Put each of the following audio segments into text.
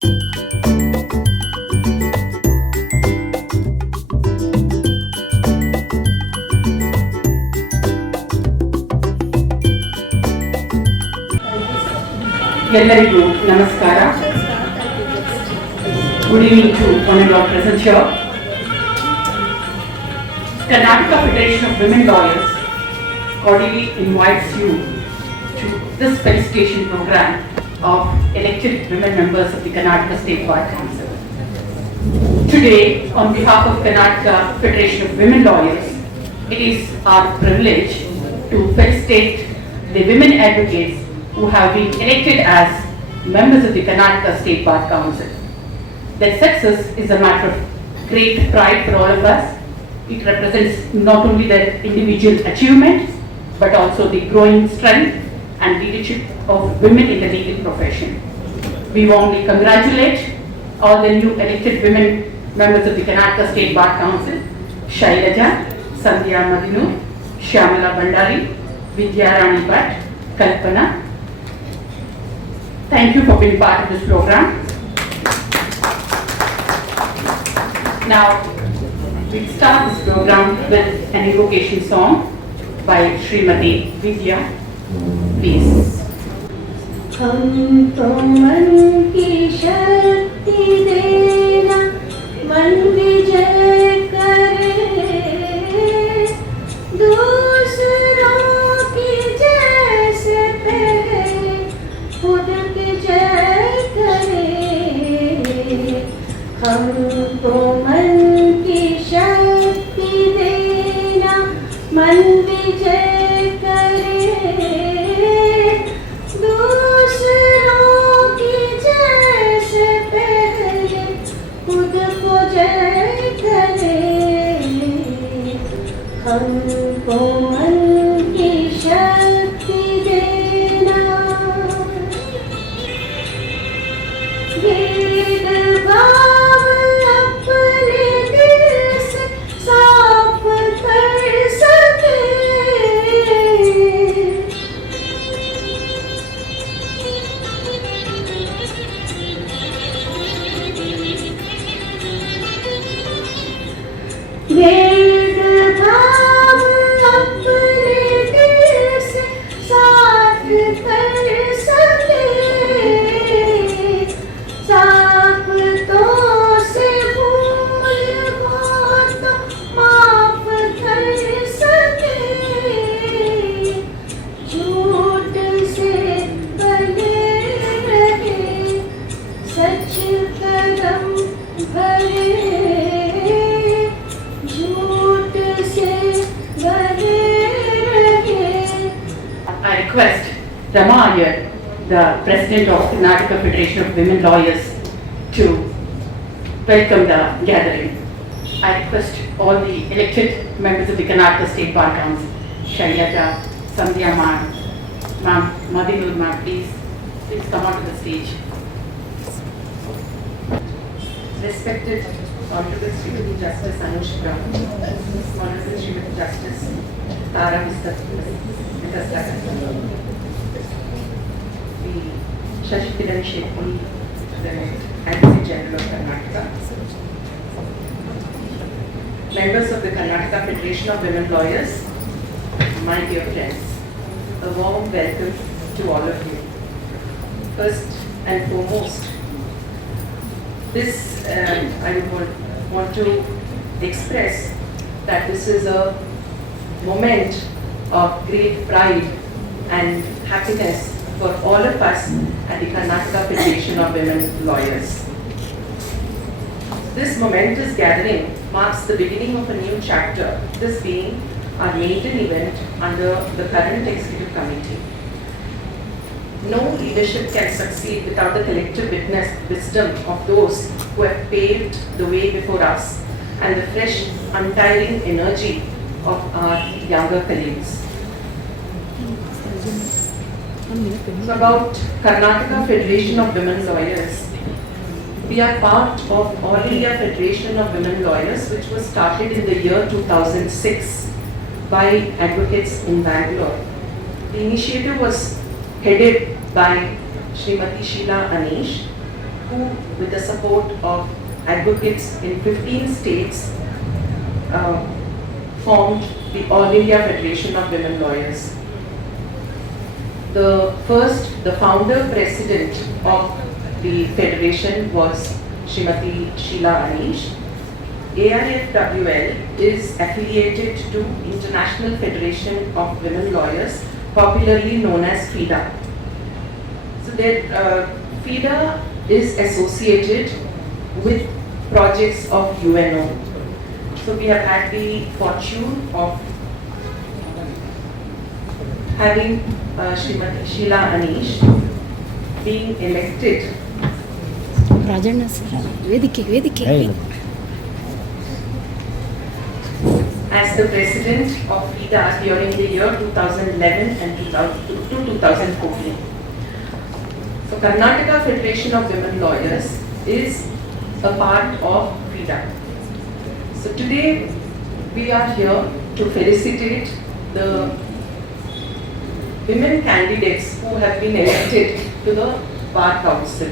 ಎಲ್ಲರಿಗೂ ನಮಸ್ಕಾರ. Good evening to one and all present here. Karnataka Federation of Women Lawyers cordially invites you to this felicitation program of elected women members of the Karnataka State Bar Council. Today, on behalf of Karnataka Federation of Women Lawyers, it is our privilege to felicitate the women advocates who have been elected as members of the Karnataka State Bar Council. Their success is a matter of great pride for all of us. It represents not only their individual achievement, but also the growing strength and leadership of women in the legal profession. We warmly congratulate all the new elected women members of the Karnataka State Bar Council: Shailaja, Sandhya Madinu, Shyamala Bandari, Vidyarani Bhatt, Kalpana. Thank you for being part of this program. Now, we start this program with an invocation song by Srimati Vidya. Please. हमको मन की शक्ति देना, मन विजय करे, दूसरों की जैसे पहले खुद की जय करे। हमको मन की शक्ति देना, मन विजय करे, दूसरों की जैसे पहले खुद को जय करे। हमको मन की शक्ति देना, भेदभाव अपने दिल से साफ कर सके, भेदभाव अपने दिल से साफ कर सके, साफ तो से भूल हो तो माफ कर सके, झूठ से बने रहे, सच कदम भरे, झूठ से बने रहे। I request Rama Iyer, the President of Karnataka Federation of Women Lawyers, to welcome the gathering. I request all the elected members of the Karnataka State Bar Council, Shailaja, Sandhya ma'am, Madhinur ma'am, please come onto the stage. Respected Honorable Srimati Justice Anushka, Honorable Srimati Justice Tara Mr. Shashi Kiran Shetty, the Advocate General of Karnataka, members of the Karnataka Federation of Women Lawyers, my dear friends, a warm welcome to all of you. First and foremost, this I would want to express that this is a moment of great pride and happiness for all of us at the Karnataka Federation of Women Lawyers. This momentous gathering marks the beginning of a new chapter, this being our maiden event under the current executive committee. No leadership can succeed without the collective wisdom of those who have paved the way before us and the fresh, untiring energy of our younger colleagues. So about Karnataka Federation of Women Lawyers, we are part of All India Federation of Women Lawyers, which was started in the year 2006 by advocates in Bangalore. The initiative was headed by Srimati Sheila Anish, who, with the support of advocates in 15 states, formed the All India Federation of Women Lawyers. The founder president of the federation was Srimati Sheila Anish. AIFWL is affiliated to International Federation of Women Lawyers, popularly known as FEDA. So FEDA is associated with projects of UNO. So we have had the fortune of having Srimati Sheila Anish being elected as the president of FEDA during the year 2011 and 2014. So Karnataka Federation of Women Lawyers is a part of FEDA. So today we are here to felicitate the women candidates who have been elected to the Bar Council.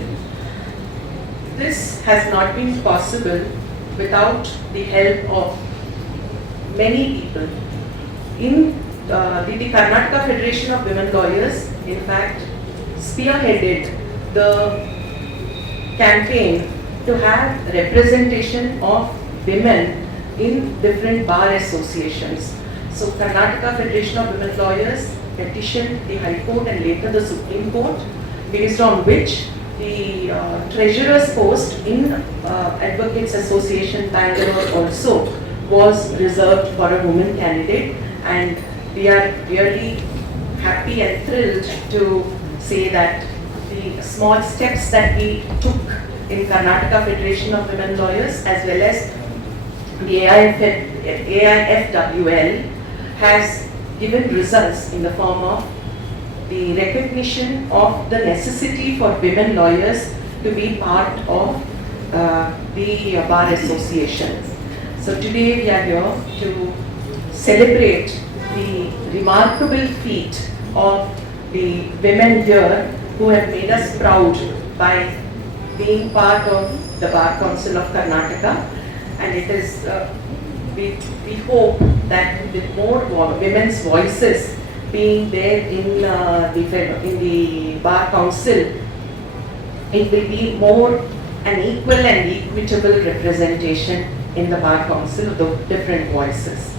This has not been possible without the help of many people. In the Karnataka Federation of Women Lawyers, in fact, spearheaded the campaign to have representation of women in different bar associations. So Karnataka Federation of Women Lawyers petitioned the High Court and later the Supreme Court, based on which the treasurer's post in Advocates Association Bangalore also was reserved for a woman candidate, and we are really happy and thrilled to say that the small steps that we took in Karnataka Federation of Women Lawyers as well as the AIFWL has given results in the form of the recognition of the necessity for women lawyers to be part of the bar association. So today we are here to celebrate the remarkable feat of the women here who have made us proud by being part of the Bar Council of Karnataka, and it is we hope that with more women's voices being there in the Bar Council, it will be more an equal and equitable representation in the Bar Council of the different voices.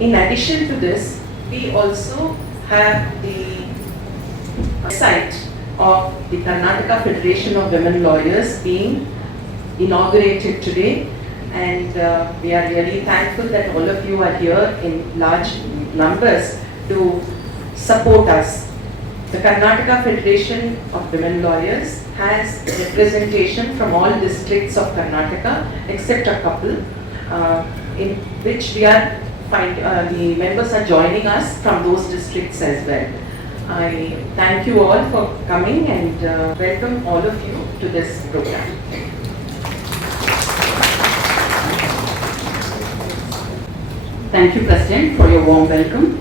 In addition to this, we also have the site of the Karnataka Federation of Women Lawyers being inaugurated today, and we are really thankful that all of you are here in large numbers to support us. The Karnataka Federation of Women Lawyers has representation from all districts of Karnataka except a couple, in which we are the members are joining us from those districts as well. I thank you all for coming and welcome all of you to this program. Thank you, President, for your warm welcome.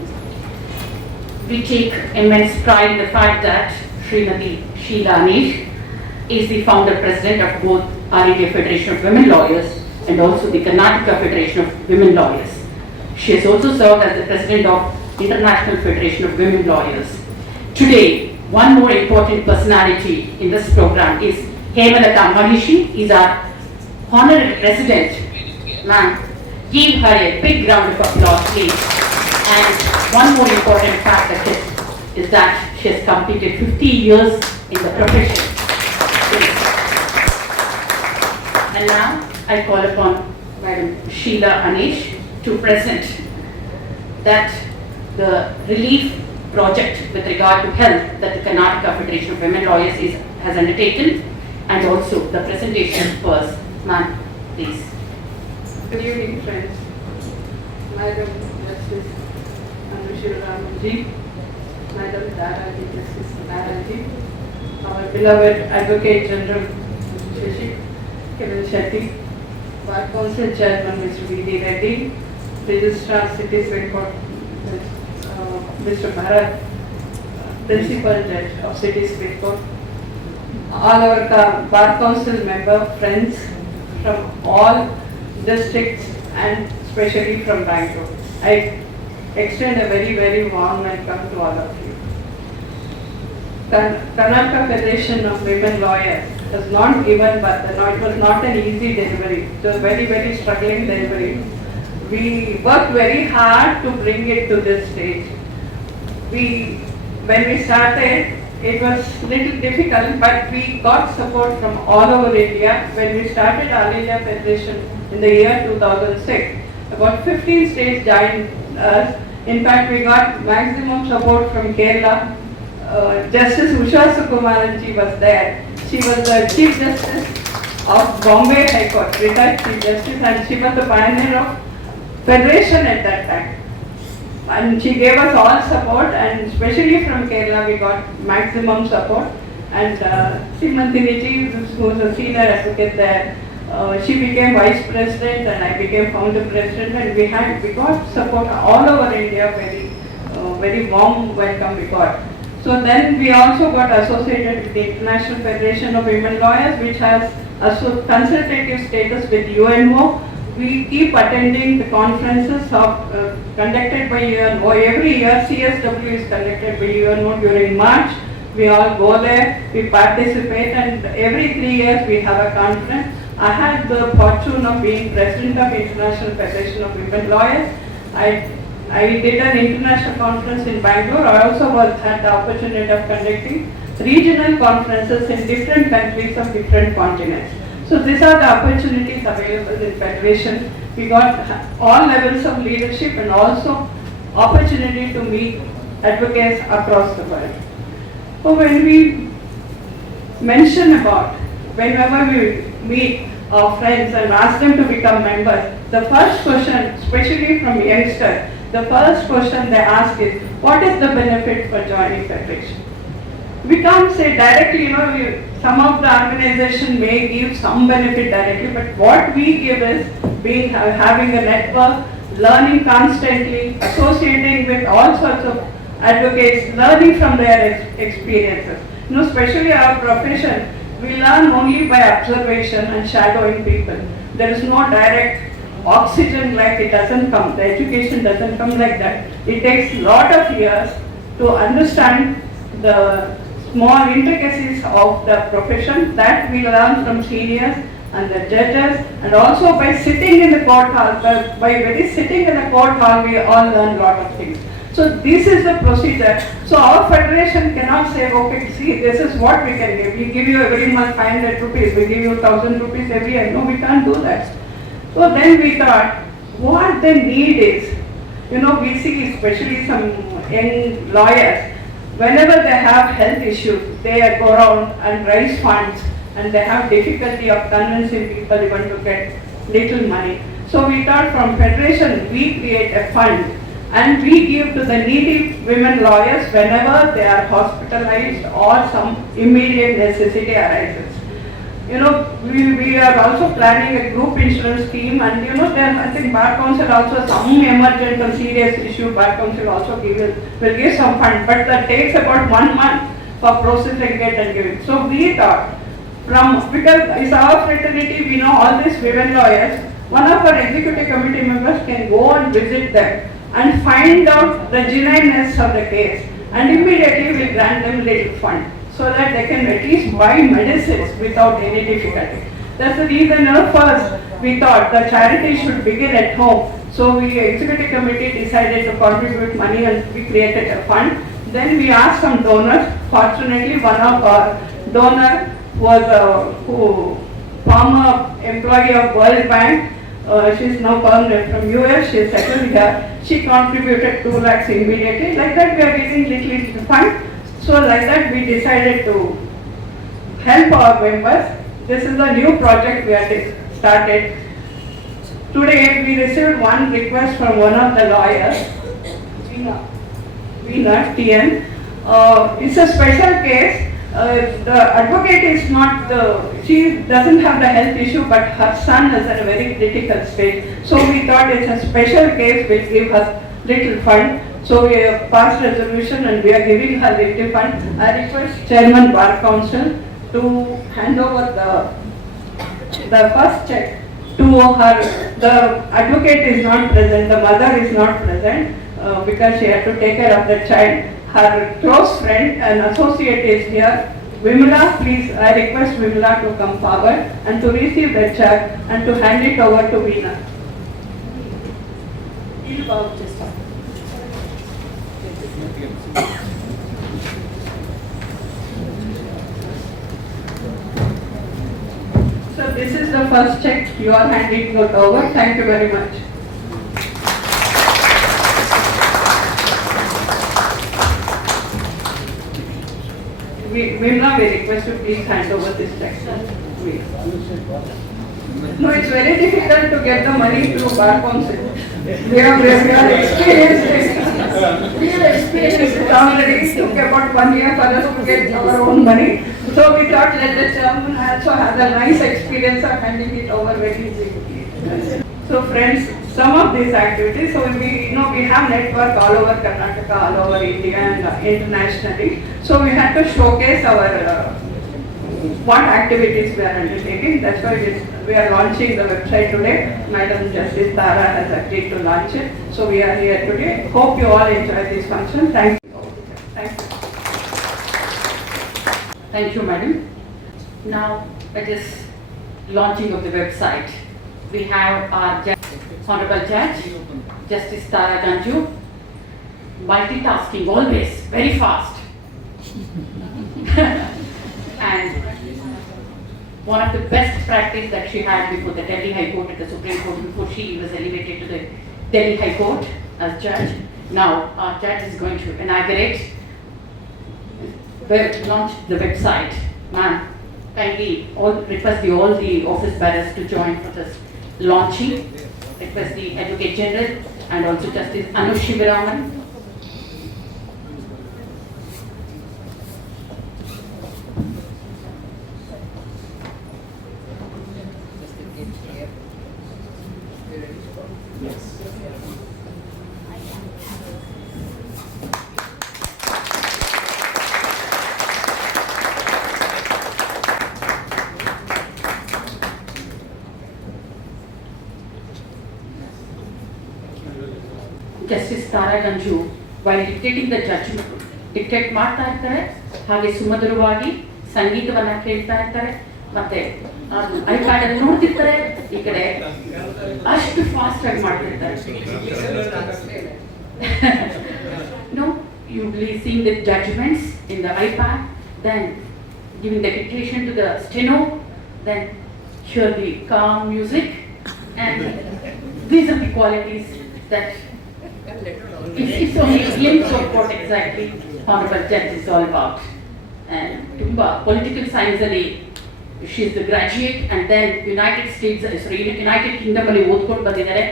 We take immense pride in the fact that Srimati Sheila Anish is the founder president of both All India Federation of Women Lawyers and also the Karnataka Federation of Women Lawyers. She has also served as the president of International Federation of Women Lawyers. Today, one more important personality in this program is Hemalata Manishi, is our honorary president. Ma'am, give her a big round of applause, please. And one more important fact is that she has completed 50 years in the profession. And now I call upon Madam Sheila Anish to present that the relief project with regard to health that the Karnataka Federation of Women Lawyers has undertaken, and also the presentation first. Ma'am, please. Good evening, friends. Madam Justice Anushira Ramanji, Madam Daraji, Justice Daraji, our beloved Advocate General Shashi Kiran Shetty, Bar Council Chairman Mr. V.D. Reddy, Registrar Cities Record Mr. Bharat, Principal Judge of City State Court, all our Bar Council member friends from all districts and especially from Bangalore. I extend a very, very warm welcome to all of you. Karnataka Federation of Women Lawyers has not given birth, it was not an easy delivery. It was very, very struggling delivery. We worked very hard to bring it to this stage. When we started, it was little difficult, but we got support from all over India. When we started All India Federation in the year 2006, about 15 states joined us. In fact, we got maximum support from Kerala. Justice Usha Sukumaranji was there. She was the Chief Justice of Bombay High Court, retired Chief Justice, and she was the pioneer of Federation at that time. And she gave us all support, and especially from Kerala we got maximum support. And Srimantini ji, who was a senior advocate there, she became Vice President and I became Founder President, and we got support all over India, very warm welcome we got. So then we also got associated with the International Federation of Women Lawyers, which has a consultative status with UNO. We keep attending the conferences conducted by UNO. Every year CSW is conducted by UNO during March. We all go there, we participate, and every 3 years we have a conference. I had the fortune of being President of International Federation of Women Lawyers. I did an international conference in Bangalore. I also had the opportunity of conducting regional conferences in different countries of different continents. So these are the opportunities available in Federation. We got all levels of leadership and also opportunity to meet advocates across the world. So when we mention about, whenever we meet our friends and ask them to become members, the first question, especially from youngsters, the first question they ask is, what is the benefit for joining Federation? We can't say directly, some of the organization may give some benefit directly, but what we give is having a network, learning constantly, associating with all sorts of advocates, learning from their experiences. Especially our profession, we learn only by observation and shadowing people. There is no direct oxygen, like it doesn't come. The education doesn't come like that. It takes a lot of years to understand the small intricacies of the profession that we learn from seniors and the judges, and also by sitting in the court hall. Sitting in the court hall, we all learn a lot of things. So this is the procedure. So our federation cannot say, okay, see, this is what we can give. We give you every month 500 rupees, we give you 1,000 rupees every year. No, we can't do that. So then we thought, what the need is, we see especially some young lawyers, whenever they have health issues, they go around and raise funds, and they have difficulty of convincing people even to get little money. So we thought from Federation, we create a fund, and we give to the needy women lawyers whenever they are hospitalized or some immediate necessity arises. We are also planning a group insurance scheme, and then I think Bar Council also some emergent and serious issue, Bar Council also will give some fund, but that takes about 1 month for processing it and giving. So we thought, because it's our fraternity, we know all these women lawyers, one of our executive committee members can go and visit them and find out the genuineness of the case, and immediately we grant them little fund, so that they can at least buy medicines without any difficulty. That's the reason first we thought the charity should begin at home. So we executive committee decided to contribute money, and we created a fund. Then we asked some donors. Fortunately, one of our donor was a former employee of World Bank. She's now permanent from US, she settled here. She contributed 2 lakhs immediately. Like that we are getting little fund. So like that we decided to help our members. This is a new project we have started. Today we received one request from one of the lawyers, Veena TN. It's a special case. The advocate is not she doesn't have the health issue, but her son is at a very critical stage. So we thought it's a special case, we'll give her little fund. So we have passed resolution and we are giving her victim fund. I request Chairman Bar Council to hand over the first check to her. The advocate is not present, the mother is not present because she had to take care of the child. Her close friend and associate is here. Vimla, please, I request Vimla to come forward and to receive the check and to hand it over to Veena. So this is the first check, you are handing it over. Thank you very much. Vimla, we request you please hand over this check. Please. No, it's very difficult to get the money through Bar Council. We are experienced. We are experienced. It already took about 1 year for us to get our own money. So we thought that the chairman also has a nice experience of handing it over very easily. So friends, some of these activities, so we have network all over Karnataka, all over India and internationally. So we had to showcase our what activities we are undertaking. That's why we are launching the website today. Madam Justice Tara has agreed to launch it. So we are here today. Hope you all enjoy this function. Thank you. Thank you. Thank you, madam. Now, it is launching of the website. We have our Honorable Judge, Justice Tara Ganju, multitasking always, very fast. And one of the best practice that she had before the Delhi High Court at the Supreme Court, before she was elevated to the Delhi High Court as judge. Now, our judge is going to inaugurate, launch the website. Ma'am, kindly request all the office bearers to join for this launching. Request the Advocate General and also Justice Anu Shivaraman. Justice Tara Ganju, while dictating the judgment, dictate ಮಾಡ್ತಾ ಇರ್ತಾರೆ, ಹಾಗೆ ಸುಮಧುರವಾಗಿ ಸಂಗೀತವನ್ನ ಕೇಳ್ತಾ ಇರ್ತಾರೆ, ಮತ್ತೆ iPad ಅಲ್ಲಿ ನೋಡ್ತಿರ್ತಾರೆ, ಈ ಕಡೆ ಅಷ್ಟು ಫಾಸ್ಟ್ ಆಗಿ ಮಾಡ್ತಿರ್ತಾರೆ. No, you will be seeing the judgments in the iPad, then giving the dictation to the steno, then hear the calm music, and these are the qualities that it's only a glimpse of what exactly Honorable Judge is all about. And Tumba, political science ali, she is the graduate, and then United Kingdom ali ಓದ್ಕೊಂಡು ಬಂದಿದ್ದಾರೆ.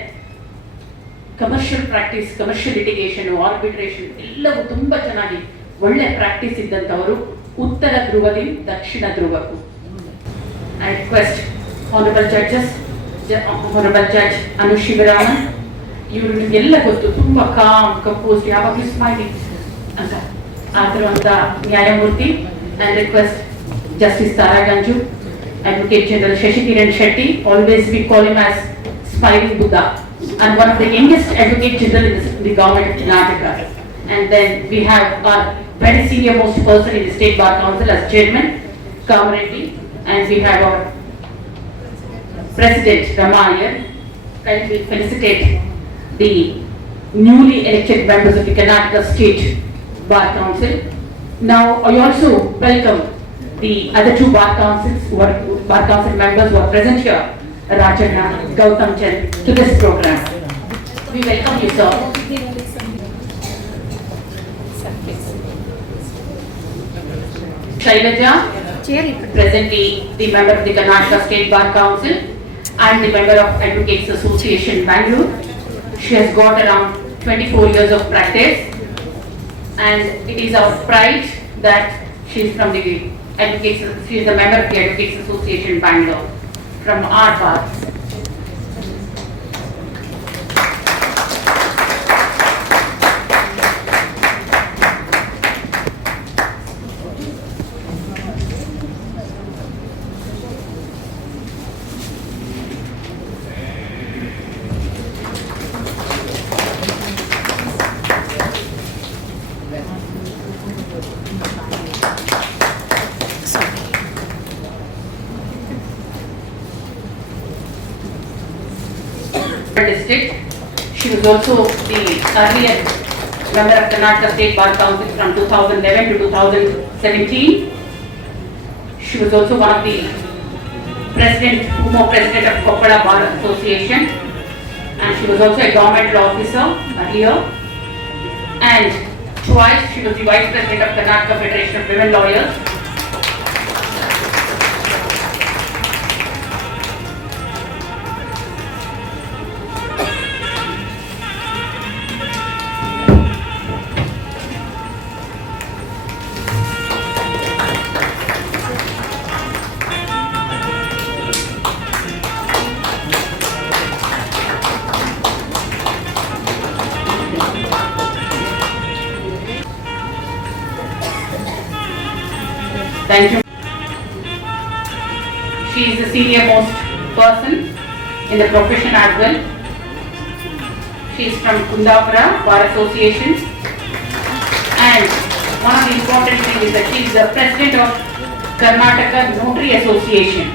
Commercial practice, commercial litigation, arbitration ಎಲ್ಲವೂ ತುಂಬಾ ಚೆನ್ನಾಗಿ ಒಳ್ಳೆ practice ಇದ್ದಂಥವರು. ಉತ್ತರ ಧ್ರುವದಿಂದ ದಕ್ಷಿಣ ಧ್ರುವಕ್ಕೂ. I request Honorable Judges, Honorable Judge Anu Shivaraman, ಇವರು ನಿಮಗೆಲ್ಲ ಗೊತ್ತು, ತುಂಬಾ ಕಾಮ್ ಕಂಪೋಸ್ಟ್, ಯಾವಾಗಲೂ ಸ್ಮೈಲಿಂಗ್ ಅಂತ ಆಗಿರುವಂತ ನ್ಯಾಯಮೂರ್ತಿ. And request Justice Tara Ganju, Advocate General Shashi Kiran Shetty, always we call him as Smiling Buddha, and one of the youngest Advocate General in the government of Karnataka. And then we have our very senior most person in the State Bar Council as Chairman, Kamareddy, and we have our President Ramayan. Kindly felicitate the newly elected members of the Karnataka State Bar Council. Now, I also welcome the other two Bar Council members who are present here, Rajanna, Gautam Chand, to this program. We welcome you, sir. Shailaja, presently the member of the Karnataka State Bar Council and the member of Advocates Association Bangalore. She has got around 24 years of practice, and it is our pride that she is from the Advocates. She is a member of the Advocates Association Bangalore from our bar. District. She was also the earlier member of Karnataka State Bar Council from 2011 to 2017. She was also one of the former president of Koppala Bar Association, and she was also a government law officer earlier. And twice she was the vice president of Karnataka Federation of Women Lawyers. Thank you. She is the senior most person in the profession as well. She is from Kundapura Bar Association, and one of the important things is that she is the president of Karnataka Notary Association.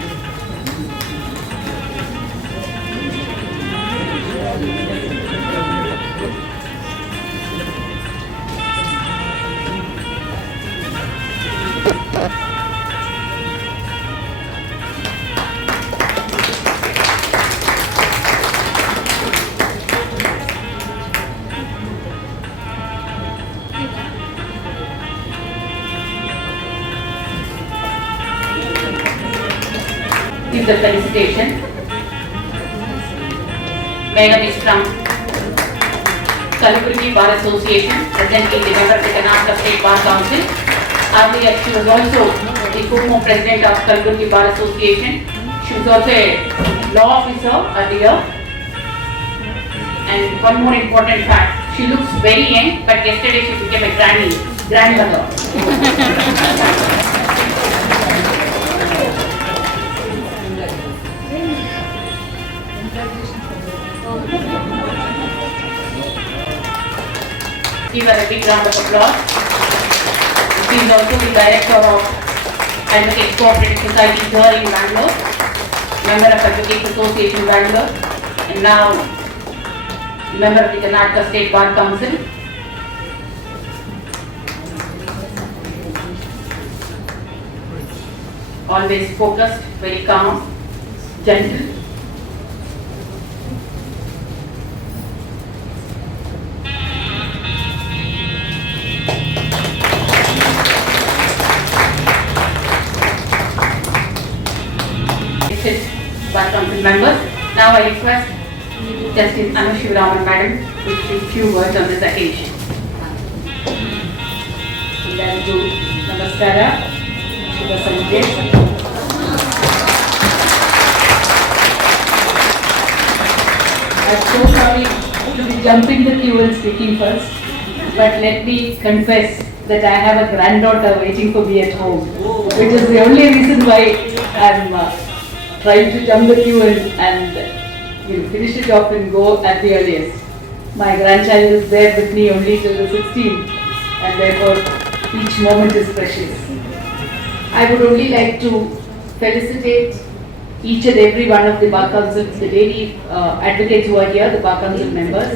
Is the felicitation. Madam is from Karnataka Bar Association, presently the member of the Karnataka State Bar Council. Earlier she was also the former president of Karnataka Bar Association. She was also a law officer earlier. And one more important fact, she looks very young, but yesterday she became a grandmother. Give her a big round of applause. She is also the director of Advocates Cooperative Society here in Bangalore, member of Advocates Association Bangalore, and now member of the Karnataka State Bar Council. Always focused, very calm, gentle. Bar Council members. Now I request Justice Anushivaraman Madam to speak few words on this occasion. ಎಲ್ಲರಿಗೂ ನಮಸ್ಕಾರ, ಶುಭ ಸಂಜೆ. I'm so sorry to be jumping the queue and speaking first, but let me confess that I have a granddaughter waiting for me at home, which is the only reason why I'm trying to jump the queue and finish it off and go at the earliest. My grandchild is there with me only till the 16th, and therefore each moment is precious. I would only like to felicitate each and every one of the Bar Council, the lady advocates who are here, the Bar Council members.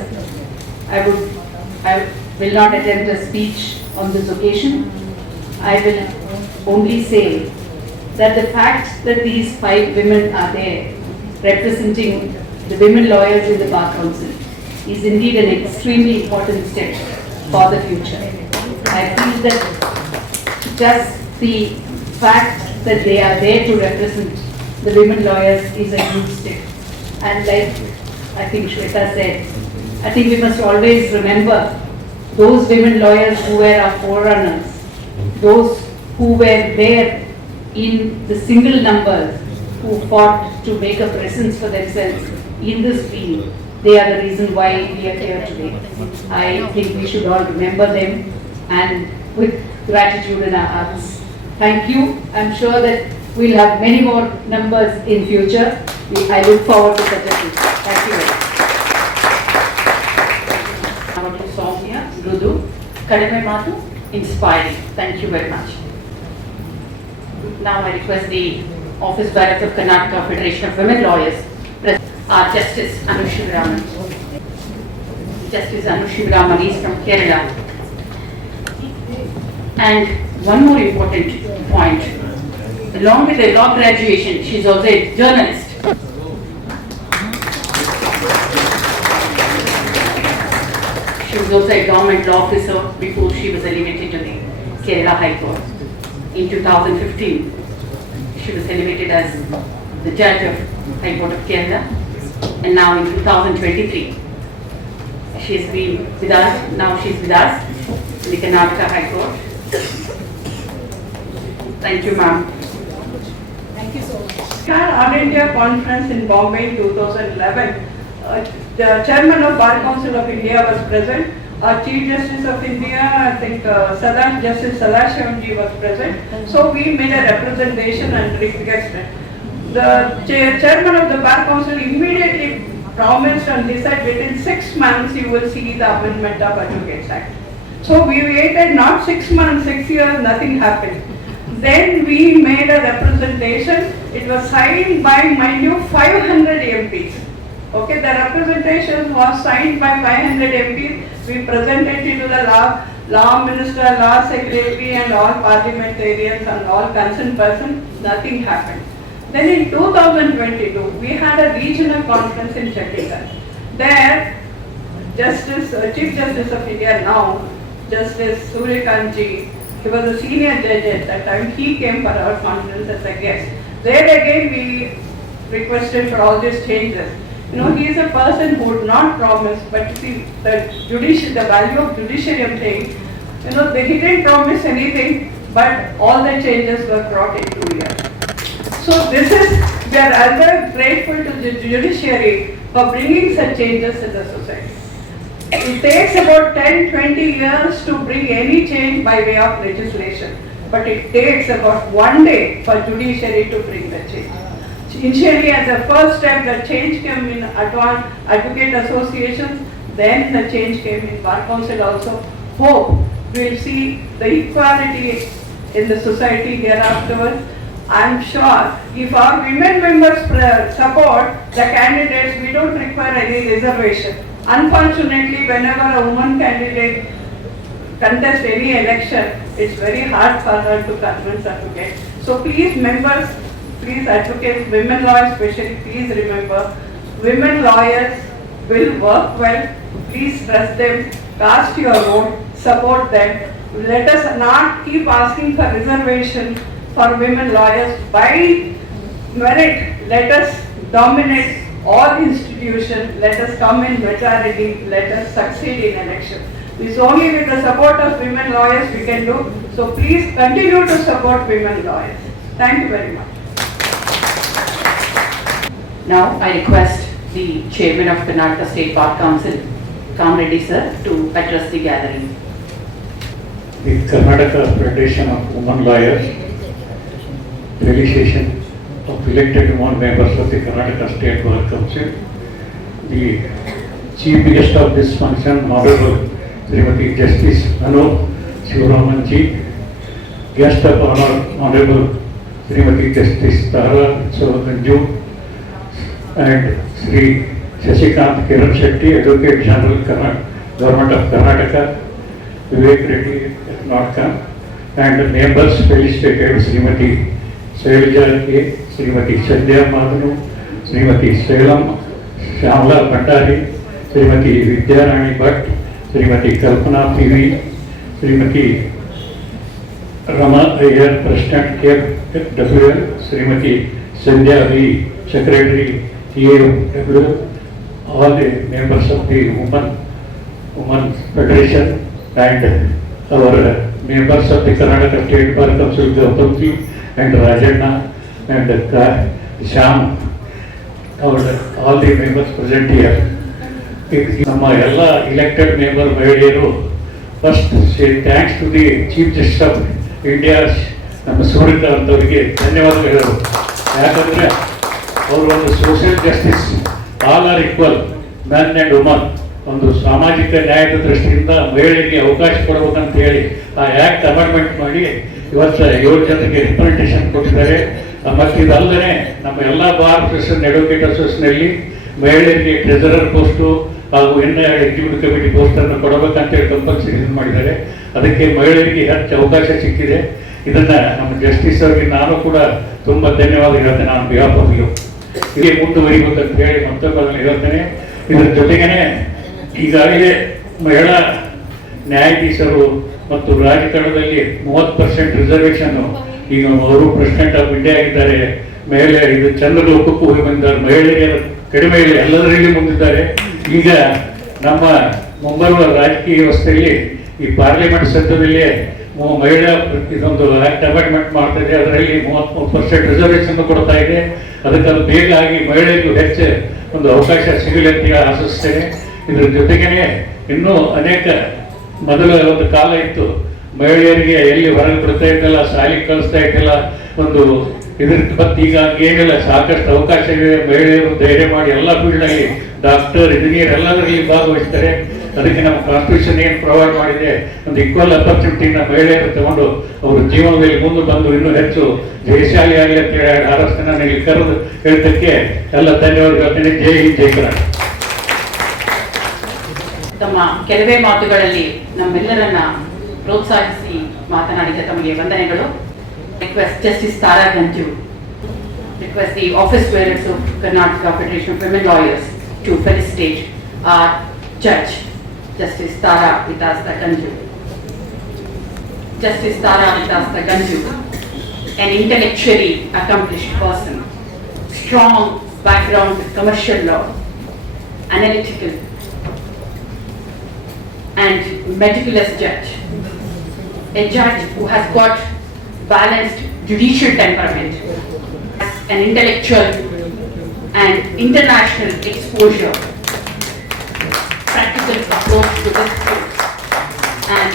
I will not attempt a speech on this occasion. I will only say that the fact that these 5 women are there representing the women lawyers in the Bar Council is indeed an extremely important step for the future. I feel that just the fact that they are there to represent the women lawyers is a huge step. And like I think Shweta said, I think we must always remember those women lawyers who were our forerunners, those who were there in the single numbers who fought to make a presence for themselves in this field. They are the reason why we are here today. I think we should all remember them and with gratitude in our hearts. Thank you. I'm sure that we'll have many more numbers in future. I look forward to such a thing. Thank you very much. Song here, Rudu, Kadime Matu. inspiring. Thank you very much. Now I request the Office Director of Karnataka Federation of Women Lawyers, our Justice Anushivaraman. Justice Anushivaraman is from Kerala. And one more important point, along with a law graduation, she is also a journalist. She was also a government law officer before she was elevated to the Kerala High Court. In 2015, she was elevated as the judge of High Court of Kerala, and now in 2023, she has been with us. Now she is with us in the Karnataka High Court. Thank you, ma'am. Thank you so much. We had All India Conference in Bombay in 2011. The Chairman of Bar Council of India was present. Our Chief Justice of India, I think Justice Sadashivanji was present. So we made a representation and requested. The Chairman of the Bar Council immediately promised and he said within 6 months you will see the amendment of Advocates Act. So we waited not 6 months, 6 years, nothing happened. Then we made a representation. It was signed by, mind you, 500 MPs. Okay, the representation was signed by 500 MPs. We presented it to the law minister, law secretary and all parliamentarians and all concerned persons. Nothing happened. Then in 2022, we had a regional conference in Chhattisgarh. There, Chief Justice of India now, Justice Suryakanji, he was a senior judge at that time. He came for our conference as a guest. There again we requested for all these changes. You know, he is a person who would not promise, but see, the value of judiciary thing, you know, he didn't promise anything, but all the changes were brought in 2 years. So we are ever grateful to the judiciary for bringing such changes in the society. It takes about 10-20 years to bring any change by way of legislation, but it takes about 1 day for judiciary to bring the change. Initially, as a first step, the change came in advocate associations, then the change came in Bar Council also. Hope we will see the equality in the society hereafter. I am sure if our women members support the candidates, we don't require any reservation. Unfortunately, whenever a woman candidate contests any election, it's very hard for her to convince advocates. So please members, please advocates, women lawyers especially, please remember, women lawyers will work well. Please trust them, cast your vote, support them. Let us not keep asking for reservation for women lawyers. By merit, let us dominate all institutions, let us come in majority, let us succeed in election. This only with the support of women lawyers we can do. So please continue to support women lawyers. Thank you very much. Now I request the Chairman of Karnataka State Bar Council, Kamreddy sir, to address the gathering. The Karnataka Federation of Women Lawyers, realization of elected women members of the Karnataka State Bar Council. The chief guest of this function, Honorable Srimati Justice Anu Shivaramanji, guest of honor, Honorable Srimati Justice Tara Soganju, and Sri Shashikant Kiran Shetty, Advocate General, Government of Karnataka, Vivek Reddy not come, and members felicitated Srimati Shailaja K, Srimati Sandhya Madhanu, Srimati Selam Shamla Bhandari, Srimati Vidyarani Bhatt, Srimati Kalpana PV, Srimati Rama Ayer, President KFWL, Srimati Sandhya V, Secretary AIFWL, all the members of the Women Federation and our members of the Karnataka State Bar Council, Gautamji and Rajanna and Sham, all the members present here. ನಮ್ಮ ಎಲ್ಲ elected member ಮಹಿಳೆಯರು first say thanks to the Chief Justice of India, ನಮ್ಮ ಸುರಿತ ಅಂತವರಿಗೆ ಧನ್ಯವಾದಗಳು. ಯಾಕಂದ್ರೆ ಅವರು ಒಂದು social justice, all are equal, men and woman, ಒಂದು ಸಾಮಾಜಿಕ ನ್ಯಾಯದ ದೃಷ್ಟಿಯಿಂದ ಮಹಿಳೆಯರಿಗೆ ಅವಕಾಶ ಕೊಡಬೇಕಂತ ಹೇಳಿ ಆ ಆ್ಯಕ್ಟ್ ಅಮೆಂಡ್ಮೆಂಟ್ ಮಾಡಿ ಇವತ್ತು 7 ಜನರಿಗೆ ರಿಪ್ರೆಸೆಂಟೇಷನ್ ಕೊಟ್ಟಿದ್ದಾರೆ. ಮತ್ತು ಇದಲ್ಲದೆ ನಮ್ಮ ಎಲ್ಲ ಬಾರ್ ಅಸೋಸಿಯೇಷನ್, ಅಡ್ವೊಕೇಟ್ ಅಸೋಸಿಯೇಷನಲ್ಲಿ ಮಹಿಳೆಯರಿಗೆ ಟ್ರೆಜರರ್ ಪೋಸ್ಟು ಹಾಗೂ ಇನ್ನು ಎಕ್ಸಿಕ್ಯೂಟಿವ್ ಕಮಿಟಿ ಪೋಸ್ಟನ್ನು ಕೊಡಬೇಕಂತೇಳಿ ಕಂಪಲ್ಸರಿ ಇದು ಮಾಡಿದ್ದಾರೆ. ಅದಕ್ಕೆ ಮಹಿಳೆಯರಿಗೆ ಹೆಚ್ಚು ಅವಕಾಶ ಸಿಕ್ಕಿದೆ. ಇದನ್ನು ನಮ್ಮ ಜಸ್ಟಿಸ್ ಅವರಿಗೆ ನಾನು ಕೂಡ ತುಂಬ ಧನ್ಯವಾದ ಹೇಳ್ತೇನೆ. ನಾನು ಬಿಹಾಫ್ ಆಫ್ ಯು ಹೀಗೆ ಮುಂದುವರಿಬೇಕಂತ ಹೇಳಿ ಮತ್ತೊಬ್ಬರನ್ನು ಹೇಳ್ತೇನೆ. ಇದರ ಜೊತೆಗೇ ಈಗಾಗಲೇ ಮಹಿಳಾ ನ್ಯಾಯಾಧೀಶರು ಮತ್ತು ರಾಜಕಾರಣದಲ್ಲಿ 30% ರಿಸರ್ವೇಷನ್ನು ಈಗ ಅವರು ಪ್ರೆಸಿಡೆಂಟ್ ಆಫ್ ಇಂಡಿಯಾ ಆಗಿದ್ದಾರೆ. ಮಹಿಳೆಯರು ಇದು ಚಂದ್ರಲೋಕಕ್ಕೂ ಹೋಗಿ ಬಂದಿದ್ದಾರೆ. ಮಹಿಳೆಯರು ಕಡಿಮೆ ಇಲ್ಲ, ಎಲ್ಲದರಲ್ಲಿ ಮುಂದಿದ್ದಾರೆ. ಈಗ ನಮ್ಮ ಮುಂಬರುವ ರಾಜಕೀಯ ವ್ಯವಸ್ಥೆಯಲ್ಲಿ ಈ ಪಾರ್ಲಿಮೆಂಟ್ ಸದ್ಯದಲ್ಲೇ ಮಹಿಳಾ ಇದೊಂದು ಆಕ್ಟ್ ಅಮೆಂಡ್ಮೆಂಟ್ ಮಾಡ್ತಾ ಇದೆ. ಅದರಲ್ಲಿ 33% ರಿಸರ್ವೇಷನ್ ಕೊಡ್ತಾ ಇದೆ. ಅದಕ್ಕೆ ಅದು ಬೇಗ ಆಗಿ ಮಹಿಳೆಯರಿಗೂ ಹೆಚ್ಚು ಒಂದು ಅವಕಾಶ ಸಿಗಲಿ ಅಂತ ಆಶಿಸ್ತೇನೆ. ಇದರ ಜೊತೆಗೇ ಇನ್ನೂ ಅನೇಕ ಮೊದಲ ಒಂದು ಕಾಲ ಇತ್ತು, ಮಹಿಳೆಯರಿಗೆ ಎಲ್ಲಿ ಹೊರಗೆ ಬಿಡ್ತಾ ಇದ್ದಿಲ್ಲ, ಶಾಲೆಗೆ ಕಳಿಸ್ತಾ ಇದ್ದಿಲ್ಲ, ಒಂದು ಇದ್ರ ಮತ್ತು ಈಗ ಏನಿಲ್ಲ, ಸಾಕಷ್ಟು ಅವಕಾಶ ಇದೆ. ಮಹಿಳೆಯರು ಧೈರ್ಯ ಮಾಡಿ ಎಲ್ಲ ಫೀಲ್ಡ್ನಲ್ಲಿ ಡಾಕ್ಟರ್, ಇಂಜಿನಿಯರ್ ಎಲ್ಲದರಲ್ಲಿ ಭಾಗವಹಿಸ್ತಾರೆ. ಅದಕ್ಕೆ ನಮ್ಮ ಕಾನ್ಸ್ಟಿಟ್ಯೂಷನ್ ಏನು ಪ್ರೊವೈಡ್ ಮಾಡಿದೆ, ಒಂದು ಈಕ್ವಲ್ ಅಪರ್ಚುನಿಟಿನ ಮಹಿಳೆಯರು ತಗೊಂಡು ಅವರು ಜೀವನದಲ್ಲಿ ಮುಂದೆ ಬಂದು ಇನ್ನೂ ಹೆಚ್ಚು ಜಯಶಾಲಿ ಆಗಲಿ ಅಂತ ಹೇಳಿ ಹಾರೈಸ್ತೇನೆ. ನಾನು ಇಲ್ಲಿ ಕರೆದು ಹೇಳಿದ್ದಕ್ಕೆ ಎಲ್ಲ ಧನ್ಯವಾದ ಹೇಳ್ತೇನೆ. ಜೈ ಹಿಂದ್, ಜೈ ಕರ್ನಾಟಕ. ತಮ್ಮ ಕೆಲವೇ ಮಾತುಗಳಲ್ಲಿ ನಮ್ಮೆಲ್ಲರನ್ನ ಪ್ರೋತ್ಸಾಹಿಸಿ ಮಾತನಾಡಿದ ತಮಗೆ ವಂದನೆಗಳು. Request Justice Tara Ganju, request the office bearers of Karnataka Federation of Women Lawyers to felicitate our judge, Justice Tara Vitasta Ganju. Justice Tara Vitasta Ganju, an intellectually accomplished person, strong background with commercial law, analytical and meticulous judge, a judge who has got balanced judicial temperament, an intellectual and international exposure, practical approach to this case, and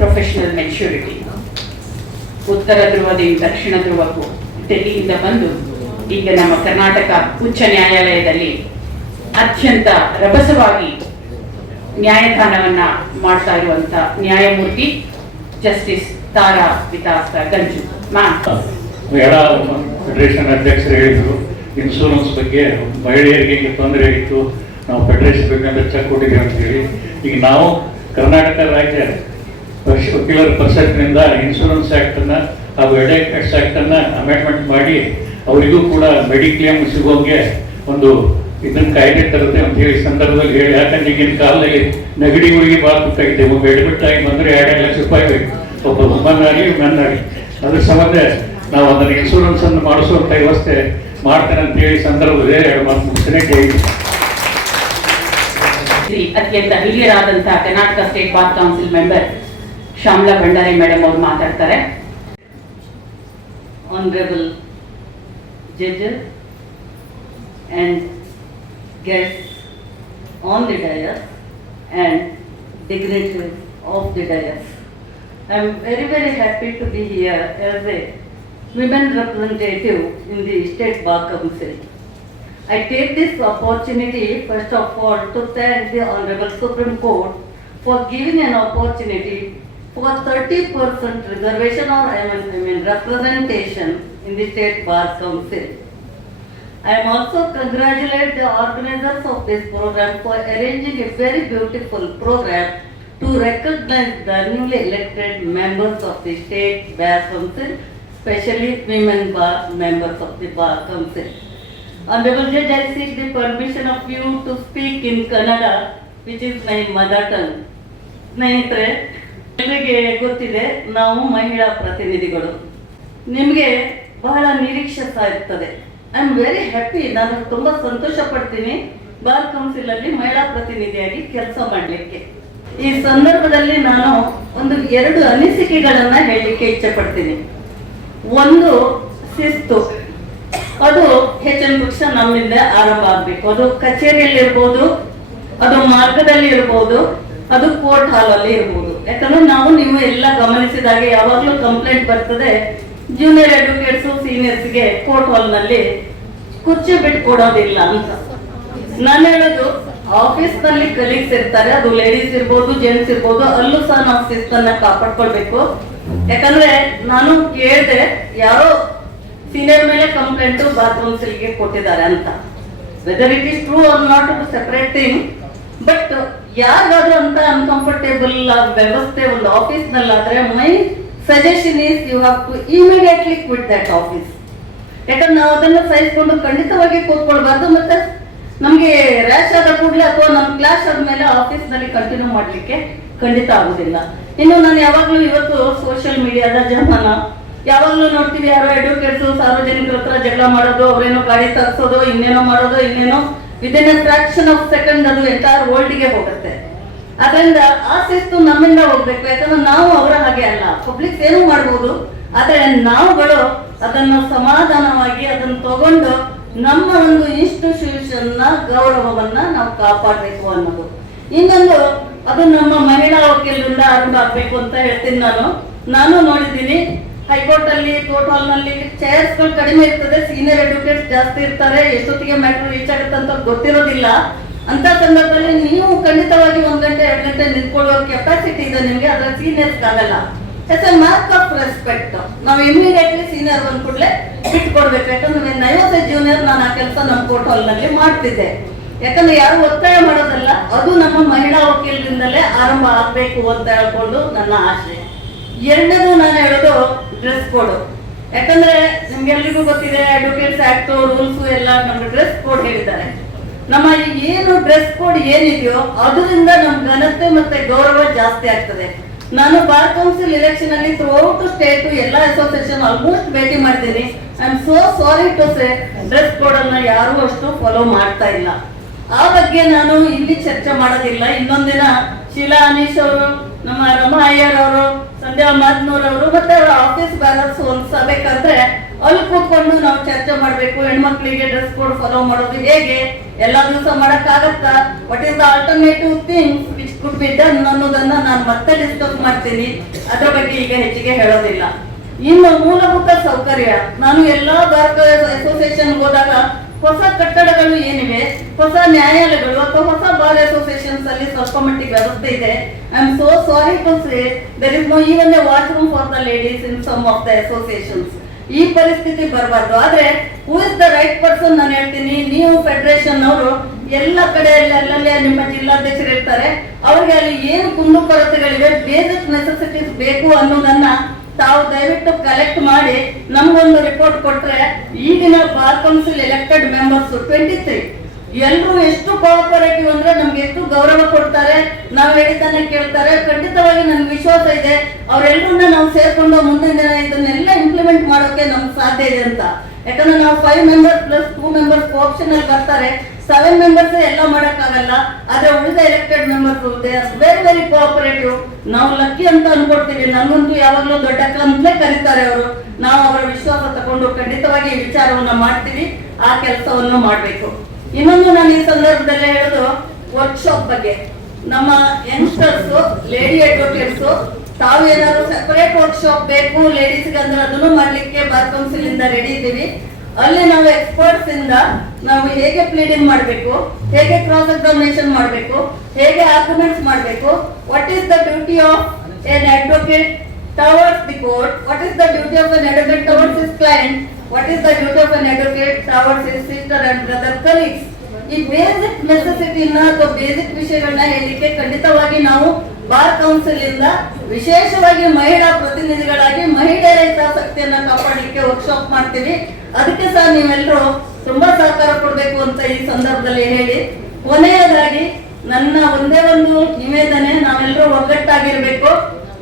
professional maturity. ಉತ್ತರ ಧ್ರುವದಿಂದ ದಕ್ಷಿಣ ಧ್ರುವಕ್ಕೂ ಡೆಲ್ಲಿಯಿಂದ ಬಂದು ಈಗ ನಮ್ಮ ಕರ್ನಾಟಕ ಉಚ್ಚ ನ್ಯಾಯಾಲಯದಲ್ಲಿ ಅತ್ಯಂತ ರಭಸವಾಗಿ ನ್ಯಾಯದಾನವನ್ನ ಮಾಡ್ತಾ ಇರುವಂತ ನ್ಯಾಯಮೂರ್ತಿ ಜಸ್ಟಿಸ್ ತಾರಾ ವಿತಾಸ್ತ ಗಂಜು ಮ್ಯಾಮ್. ಮಹಿಳಾ ಫೆಡರೇಷನ್ ಅಧ್ಯಕ್ಷರು ಹೇಳಿದ್ರು ಇನ್ಶೂರೆನ್ಸ್ ಬಗ್ಗೆ ಮಹಿಳೆಯರಿಗೆ ತೊಂದರೆ ಆಗಿತ್ತು, ನಾವು ಫೆಡರೇಷನ್ ಬೇಕಂದ್ರೆ ಚೆಕ್ ಕೊಟ್ಟಿದ್ದೀವಿ ಅಂತ ಹೇಳಿ. ಈಗ ನಾವು ಕರ್ನಾಟಕ ರಾಜ್ಯ ವಕೀಲರ ಪರಿಷತ್ನಿಂದ ಇನ್ಶೂರೆನ್ಸ್ ಆ್ಯಕ್ಟನ್ನು ಹಾಗೂ ಎಡೆಕ್ಟ್ಸ್ ಆ್ಯಕ್ಟನ್ನು ಅಮೆಂಡ್ಮೆಂಟ್ ಮಾಡಿ ಅವರಿಗೂ ಕೂಡ ಮೆಡಿಕ್ಲೇಮ್ ಸಿಗೋಂಗೆ ಒಂದು ಇದನ್ನು ಕಾಯ್ದೆ ತರುತ್ತೆ ಅಂತ ಹೇಳಿ ಸಂದರ್ಭದಲ್ಲಿ ಹೇಳಿ. ಯಾಕಂದ್ರೆ ಈಗಿನ ಕಾಲದಲ್ಲಿ ನೆಗಡಿಗಳಿಗೆ ಭಾಳ ಬೇಕಾಗಿದೆ. ಒಬ್ಬ ಎಡ್ಮಿಟ್ ಆಗಿ ಬಂದರೆ 2 ಲಕ್ಷ ರೂಪಾಯಿ ಬೇಕು, ಒಬ್ಬ ವುಮನ್ ಆಗಿ ಮೆನ್ ಆಗಿ. ಅದ್ರ ಸಂಬಂಧ ನಾವು ಅದನ್ನು ಇನ್ಶೂರೆನ್ಸ್ ಅನ್ನು ಮಾಡಿಸುವಂಥ ವ್ಯವಸ್ಥೆ ಮಾಡ್ತೇನೆ ಅಂತ ಹೇಳಿ ಸಂದರ್ಭದಲ್ಲಿ 2 ಮಾತು ಮುಗಿಸ್ತೇನೆ. ಅತ್ಯಂತ ಹಿರಿಯರಾದಂತಹ Karnataka state bar council member Shyamala Bhandari madam ಅವರು ಮಾತಾಡ್ತಾರೆ. Honorable judges and guests on the dais and dignitaries of the dais, I am very happy to be here as a women representative in the State Bar Council. I take this opportunity first of all to thank the Honorable Supreme Court for giving an opportunity for 30% reservation or representation in the State Bar Council. I am also congratulate the organizers of this program for arranging a very beautiful program to recognize the newly elected members of the State Bar Council, especially women bar members of the Bar Council. Honorable Judge, I seek the permission of you to speak in Kannada, which is my mother tongue. ಸ್ನೇಹಿತರೆ, ನಿಮಗೆ ಗೊತ್ತಿದೆ ನಾವು ಮಹಿಳಾ ಪ್ರತಿನಿಧಿಗಳು. ನಿಮಗೆ ಬಹಳ ನಿರೀಕ್ಷಿಸ್ತಾ ಇರ್ತದೆ. I am very happy, ನಾನು ತುಂಬ ಸಂತೋಷ ಪಡ್ತೀನಿ ಬಾರ್ ಕೌನ್ಸಿಲ್ ಅಲ್ಲಿ ಮಹಿಳಾ ಪ್ರತಿನಿಧಿಯಾಗಿ ಕೆಲಸ ಮಾಡಲಿಕ್ಕೆ. ಈ ಸಂದರ್ಭದಲ್ಲಿ ನಾನು 2 ಅನಿಸಿಕೆಗಳನ್ನ ಹೇಳಲಿಕ್ಕೆ ಇಚ್ಛೆ ಪಡ್ತೀನಿ. ಒಂದು, ಶಿಸ್ತು. ಅದು ಹೆಚ್ಚಿನ ಪಕ್ಷ ನಮ್ಮಿಂದ ಆರಂಭ ಆಗಬೇಕು. ಅದು ಕಚೇರಿಯಲ್ಲಿ ಇರ್ಬೋದು, ಅದು ಮಾರ್ಗದಲ್ಲಿ ಇರ್ಬೋದು, ಅದು ಕೋರ್ಟ್ ಹಾಲ್ ಅಲ್ಲಿ ಇರ್ಬೋದು. ಯಾಕಂದ್ರೆ ನೀವು ಎಲ್ಲ ಗಮನಿಸಿದಾಗ ಯಾವಾಗಲೂ ಕಂಪ್ಲೇಂಟ್ ಬರ್ತದೆ, ಜೂನಿಯರ್ ಅಡ್ವೊಕೇಟ್ಸು ಸೀನಿಯರ್ಸ್ಗೆ ಕೋರ್ಟ್ ಹಾಲ್ ನಲ್ಲಿ ಕುರ್ಚಿ ಬಿಟ್ಟು ಕೊಡೋದಿಲ್ಲ ಅಂತ. ನಾನು ಹೇಳೋದು ಆಫೀಸ್ ನಲ್ಲಿ ಕಲೀಗ್ಸ್ ಇರ್ತಾರೆ, ಅದು ಲೇಡೀಸ್ ಇರ್ಬೋದು ಜೆಂಟ್ಸ್ ಇರ್ಬೋದು, ಅಲ್ಲೂ ಸಹ ನಾವು ಶಿಸ್ತನ್ನ ಕಾಪಾಡ್ಕೊಳ್ಬೇಕು. ಯಾಕಂದ್ರೆ ನಾನು ಕೇಳಿದೆ, ಯಾರೋ ಸೀನಿಯರ್ ಮೇಲೆ ಕಂಪ್ಲೇಂಟ್ ಬಾತ್ರೂಮ್ಸ್ ಗೆ ಕೊಟ್ಟಿದ್ದಾರೆ ಅಂತ. Whether it is true or not separate thing, but ಯಾರಿಗಾದ್ರೂ ಅಂತ ಅನ್ಕಂಫರ್ಟೇಬಲ್ ವ್ಯವಸ್ಥೆ ಒಂದು ಆಫೀಸ್ ನಲ್ಲಾದ್ರೆ my suggestion is you have to immediately quit that office. ಯಾಕಂದ್ರೆ ನಾವು ಅದನ್ನ ಸಹಿಸ್ಕೊಂಡು ಖಂಡಿತವಾಗಿ ಕೂತ್ಕೊಳ್ಬಾರ್ದು. ಮತ್ತೆ ನಮ್ಗೆ ರ್ಯಾಶ್ ಆದ ಕೂಡಲೇ ಅಥವಾ ನಮ್ ಕ್ಲಾಸ್ ಆದ್ಮೇಲೆ ಆಫೀಸ್ ನಲ್ಲಿ ಕಂಟಿನ್ಯೂ ಮಾಡ್ಲಿಕ್ಕೆ ಖಂಡಿತ ಆಗುದಿಲ್ಲ. ಇನ್ನು ನಾನು ಯಾವಾಗ್ಲೂ ಇವತ್ತು ಸೋಷಿಯಲ್ ಮೀಡಿಯಾದ ಜಮಾನ, ಯಾವಾಗ್ಲೂ ನೋಡ್ತೀವಿ ಯಾರೋ ಅಡ್ವೊಕೇಟ್ಸ್ ಸಾರ್ವಜನಿಕರ ಹತ್ರ ಜಗಳ ಮಾಡೋದು, ಅವ್ರೇನೋ ಗಾಡಿ ತರಿಸೋದು, ಇನ್ನೇನೋ ಮಾಡೋದು, ಇನ್ನೇನೋ within A fraction of second ಅದು ಎಂಟೈರ್ ವರ್ಲ್ಡ್ ಗೆ ಹೋಗುತ್ತೆ. ಅದರಿಂದ ಆ ಶಿಸ್ತು ನಮ್ಮಿಂದ ಹೋಗ್ಬೇಕು. ಯಾಕಂದ್ರೆ ನಾವು ಅವರ ಹಾಗೆ ಅಲ್ಲ, ಪಬ್ಲಿಕ್ ಏನೂ ಮಾಡ್ಬೋದು, ಆದ್ರೆ ನಾವುಗಳು ಅದನ್ನ ಸಮಾಧಾನವಾಗಿ ಅದನ್ನ ತಗೊಂಡು ನಮ್ಮ ಒಂದು ಇನ್ಸ್ಟಿಟ್ಯೂಷನ್ ನ ಗೌರವವನ್ನ ನಾವು ಕಾಪಾಡಬೇಕು ಅನ್ನೋದು. ಇನ್ನೊಂದು, ಅದು ನಮ್ಮ ಮಹಿಳಾ ವಕೀಲರಿಂದ ಆರಂಭ ಆಗ್ಬೇಕು ಅಂತ ಹೇಳ್ತೀನಿ. ನಾನು ನೋಡಿದ್ದೀನಿ ಹೈಕೋರ್ಟ್ ಅಲ್ಲಿ, ಕೋರ್ಟ್ ಹಾಲ್ ನಲ್ಲಿ ಚೇರ್ಸ್ ಗಳು ಕಡಿಮೆ ಇರ್ತದೆ, ಸೀನಿಯರ್ ಅಡ್ವೊಕೇಟ್ಸ್ ಜಾಸ್ತಿ ಇರ್ತಾರೆ, ಎಷ್ಟೊತ್ತಿಗೆ ಮ್ಯಾಟರ್ ರೀಚ್ ಆಗುತ್ತೆ ಅಂತ ಗೊತ್ತಿರೋದಿಲ್ಲ. ಅಂತ ಸಂದರ್ಭದಲ್ಲಿ ನೀವು ಖಂಡಿತವಾಗಿ 1 ಗಂಟೆ 2 ಗಂಟೆ ನಿಂತ್ಕೊಳ್ಳುವ ಕೆಪಾಸಿಟಿ ಇದೆ ನಿಮ್ಗೆ, ಅದ್ರ ಸೀನಿಯರ್ಸ್ ಆಗಲ್ಲ. As a mark of respect. ನಾವು ಇಮಿಡಿಯೇಟ್ಲಿ ಸೀನಿಯರ್ ಬಂದ್ ಕೂಡಲೇ ಬಿಟ್ಕೊಡ್ಬೇಕು. ಯಾಕಂದ್ರೆ ನೈವತ್ತೆ ಜೂನಿಯರ್ ನಾನು ಆ ಕೆಲಸ ನಮ್ಮ ಕೋರ್ಟ್ ಹಾಲ್ ನಲ್ಲಿ ಮಾಡ್ತಿದ್ದೆ. ಯಾಕಂದ್ರೆ ಯಾರು ಒತ್ತಾಯ ಮಾಡೋದಲ್ಲ, ಅದು ನಮ್ಮ ಮಹಿಳಾ ವಕೀಲರಿಂದಲೇ ಆರಂಭ ಆಗ್ಬೇಕು ಅಂತ ಹೇಳ್ಕೊಂಡು ನನ್ನ ಆಶೆ. ಎರಡನೇದು ನಾನು ಹೇಳೋದು ಡ್ರೆಸ್ ಕೋಡ್. ಯಾಕಂದ್ರೆ ನಿಮ್ಗೆಲ್ರಿಗೂ ಗೊತ್ತಿದೆ, ಅಡ್ವೊಕೇಟ್ಸ್ ಆಕ್ಟ್ ರೂಲ್ಸ್ ಎಲ್ಲ ನಮ್ಗೆ ಡ್ರೆಸ್ ಕೋಡ್ ಹೇಳಿದ್ದಾರೆ. ನಮ್ಮ ಏನು ಡ್ರೆಸ್ ಕೋಡ್ ಏನಿದೆಯೋ ಅದರಿಂದ ನಮ್ ಘನತೆ ಮತ್ತೆ ಗೌರವ ಜಾಸ್ತಿ ಆಗ್ತದೆ. ನಾನು ಬಾರ್ ಕೌನ್ಸಿಲ್ ಎಲೆಕ್ಷನ್ ಅಲ್ಲಿ ಥ್ರೂಔಟ್ ಸ್ಟೇಟ್ ಎಲ್ಲ ಅಸೋಸಿಯೇಷನ್ ಆಲ್ಮೋಸ್ಟ್ ಭೇಟಿ ಮಾಡಿದ್ದೀನಿ. I am so sorry to say dress code ಅನ್ನ ಯಾರು ಅಷ್ಟು ಫಾಲೋ ಮಾಡ್ತಾ ಇಲ್ಲ. ಆ ಬಗ್ಗೆ ನಾನು ಇಲ್ಲಿ ಚರ್ಚೆ ಮಾಡೋದಿಲ್ಲ. ಇನ್ನೊಂದಿನ ಶೀಲಾ ಅನೀಶ್ ಅವರು, ನಮ್ಮ ರಮಾ ಅಯ್ಯರ್ ಅವರು, ಸಂಧ್ಯಾ ಮಾದ್ನೂರ್ ಅವರು ಮತ್ತೆ ಅವರ ಆಫೀಸ್ ಬ್ಯಾರರ್ಸ್ ಒಂದು ಸಭೆ ಕರೆದ್ರೆ ಅಲ್ಲಿ ಕೂತ್ಕೊಂಡು ನಾವು ಚರ್ಚೆ ಮಾಡ್ಬೇಕು. ಹೆಣ್ಮಕ್ಳಿಗೆ ಡ್ರೆಸ್ ಕೋಡ್ ಫಾಲೋ ಮಾಡೋದು ಹೇಗೆ, ಎಲ್ಲಾ ದಿವಸ ಮಾಡಕ್ಕಾಗತ್ತಾ, what is the alternative things which could be done ಅನ್ನೋದನ್ನ ನಾನು ಮತ್ತೆ ಡಿಸ್ಕಸ್ ಮಾಡ್ತೀನಿ. ಅದ್ರ ಬಗ್ಗೆ ಈಗ ಹೆಚ್ಚಿಗೆ ಹೇಳೋದಿಲ್ಲ. ಇನ್ನು ಮೂಲಭೂತ ಸೌಕರ್ಯ, ನಾನು ಎಲ್ಲಾ ಬಾರ್ ಅಸೋಸಿಯೇಷನ್ ಹೋದಾಗ ಹೊಸ ಕಟ್ಟಡಗಳು ಏನಿವೆ, ಹೊಸ ನ್ಯಾಯಾಲಯಗಳು ಅಥವಾ ಹೊಸ ಬಾರ್ ಅಸೋಸಿಯೇಷನ್ಸ್ ಅಲ್ಲಿ ಸ್ವಲ್ಪ ಮಟ್ಟಿಗೆ ವ್ಯವಸ್ಥೆ ಇದೆ. I am so sorry to say there is no even a washroom for the ladies in some of the associations. ಈ ಪರಿಸ್ಥಿತಿ ಬರಬಾರ್ದು. ಆದ್ರೆ who is the right person ನಾನು ಹೇಳ್ತೀನಿ. ನೀವು ಫೆಡರೇಷನ್ ಅವರು ಎಲ್ಲ ಕಡೆಯಲ್ಲಿ ಅಲ್ಲಲ್ಲೇ ನಿಮ್ಮ ಜಿಲ್ಲಾಧ್ಯಕ್ಷರು ಇರ್ತಾರೆ, ಅವ್ರಿಗೆ ಅಲ್ಲಿ ಏನು ಕುಂದುಕೊರತೆಗಳಿವೆ, ಬೇಸಿಕ್ ನೆಸೆಸಿಟೀಸ್ ಬೇಕು ಅನ್ನೋದನ್ನ ತಾವು ದಯವಿಟ್ಟು ಕಲೆಕ್ಟ್ ಮಾಡಿ ನಮ್ಗೊಂದು ರಿಪೋರ್ಟ್ ಕೊಟ್ರೆ, ಈಗಿನ ಬಾರ್ ಕೌನ್ಸಿಲ್ ಎಲೆಕ್ಟೆಡ್ ಮೆಂಬರ್ಸ್ 23 ಎಲ್ಲರೂ ಎಷ್ಟು ಕೋಆಪರೇಟಿವ್ ಅಂದ್ರೆ ನಮ್ಗೆ ಎಷ್ಟು ಗೌರವ ಕೊಡ್ತಾರೆ, ನಾವು ಹೇಳಿದ್ದನ್ನ ಕೇಳ್ತಾರೆ. ಖಂಡಿತವಾಗಿ ನನ್ಗೆ ವಿಶ್ವಾಸ ಇದೆ ಅವರೆಲ್ಲರನ್ನ ನಾವು ಸೇರ್ಕೊಂಡು ಮುಂದಿನ ದಿನ ಇದನ್ನೆಲ್ಲ ಇಂಪ್ಲಿಮೆಂಟ್ ಮಾಡೋಕೆ ನಮ್ಗೆ ಸಾಧ್ಯ ಇದೆ ಅಂತ. ಯಾಕಂದ್ರೆ ನಾವು 5 ಮೆಂಬರ್ಸ್ ಪ್ಲಸ್ 2 ಮೆಂಬರ್ಸ್ ಆಪ್ಷನ್ ಅಲ್ಲಿ ಬರ್ತಾರೆ, 7 ಮೆಂಬರ್ಸ್ ಎಲ್ಲ ಮಾಡಕ್ಕಾಗಲ್ಲ. ಆದ್ರೆ ಉಳಿದ elected members very very cooperative. ನಾವು ಲಕ್ಕಿ ಅಂತ ಅನ್ಕೊಡ್ತೀವಿ. ನನ್ಗಂತೂ ಯಾವಾಗ್ಲೂ ದೊಡ್ಡ ಅಕ್ಕ ಅಂತಲೇ ಕರೀತಾರೆ ಅವರು. ನಾವು ಅವರ ವಿಶ್ವಾಸ ತಗೊಂಡು ಖಂಡಿತವಾಗಿ ಈ ವಿಚಾರವನ್ನ ಮಾಡ್ತೀವಿ, ಆ ಕೆಲಸವನ್ನು ಮಾಡ್ಬೇಕು. ಇನ್ನೊಂದು ನಾನು ಈ ಸಂದರ್ಭದಲ್ಲಿ ಹೇಳೋದು ವರ್ಕ್ಶಾಪ್ ಬಗ್ಗೆ. ನಮ್ಮ ಯಂಗ್ಸ್ಟರ್ಸ್, ಲೇಡಿ ಅಡ್ವೊಕೇಟ್ಸ್ ತಾವು ಏನಾದ್ರು ಸೆಪರೇಟ್ ವರ್ಕ್ಶಾಪ್ ಬೇಕು ಲೇಡೀಸ್ಗೆ ಅಂದ್ರೆ ಅದನ್ನು ಮಾಡ್ಲಿಕ್ಕೆ ಬಾರ್ ಕೌನ್ಸಿಲ್ ಇಂದ ರೆಡಿ ಇದ್ದೀವಿ. ಅಲ್ಲಿ ನಾವು ಎಕ್ಸ್ಪರ್ಟ್ಸ್ ಇಂದ ನಾವು ಹೇಗೆ ಪ್ಲೀಡಿಂಗ್ ಮಾಡಬೇಕು, ಹೇಗೆ ಕ್ರಾಸ್ ಎಕ್ಸಾಮಿನೇಷನ್ ಮಾಡಬೇಕು, ಹೇಗೆ ಆರ್ಗ್ಯುಮೆಂಟ್ಸ್ ಮಾಡಬೇಕು, what is the duty of N advocate towards the court, what is the duty of N advocate towards his client, what is the duty of N advocate towards his sister and brother colleagues. ಈ basic ನೆಸೆಸಿಟಿನ ಅಥವಾ basic ವಿಷಯಗಳನ್ನ ಹೇಳಲಿಕ್ಕೆ ಖಂಡಿತವಾಗಿ ನಾವು bar council ಇಂದ ವಿಶೇಷವಾಗಿ ಮಹಿಳಾ ಪ್ರತಿನಿಧಿಗಳಾಗಿ ಮಹಿಳೆಯರ ಹಿತಾಸಕ್ತಿಯನ್ನ ಕಾಪಾಡಲಿಕ್ಕೆ ವರ್ಕ್ಶಾಪ್ ಮಾಡ್ತೀವಿ. ಅದಕ್ಕೆ ಸಹ ನೀವೆಲ್ಲರೂ ತುಂಬಾ ಸಹಕಾರ ಕೊಡ್ಬೇಕು ಅಂತ ಈ ಸಂದರ್ಭದಲ್ಲಿ ಹೇಳಿ, ಕೊನೆಯದಾಗಿ ನನ್ನ ಒಂದೇ ಒಂದು ನಿವೇದನೆ, ನಾವೆಲ್ಲರೂ ಒಗ್ಗಟ್ಟಾಗಿರ್ಬೇಕು.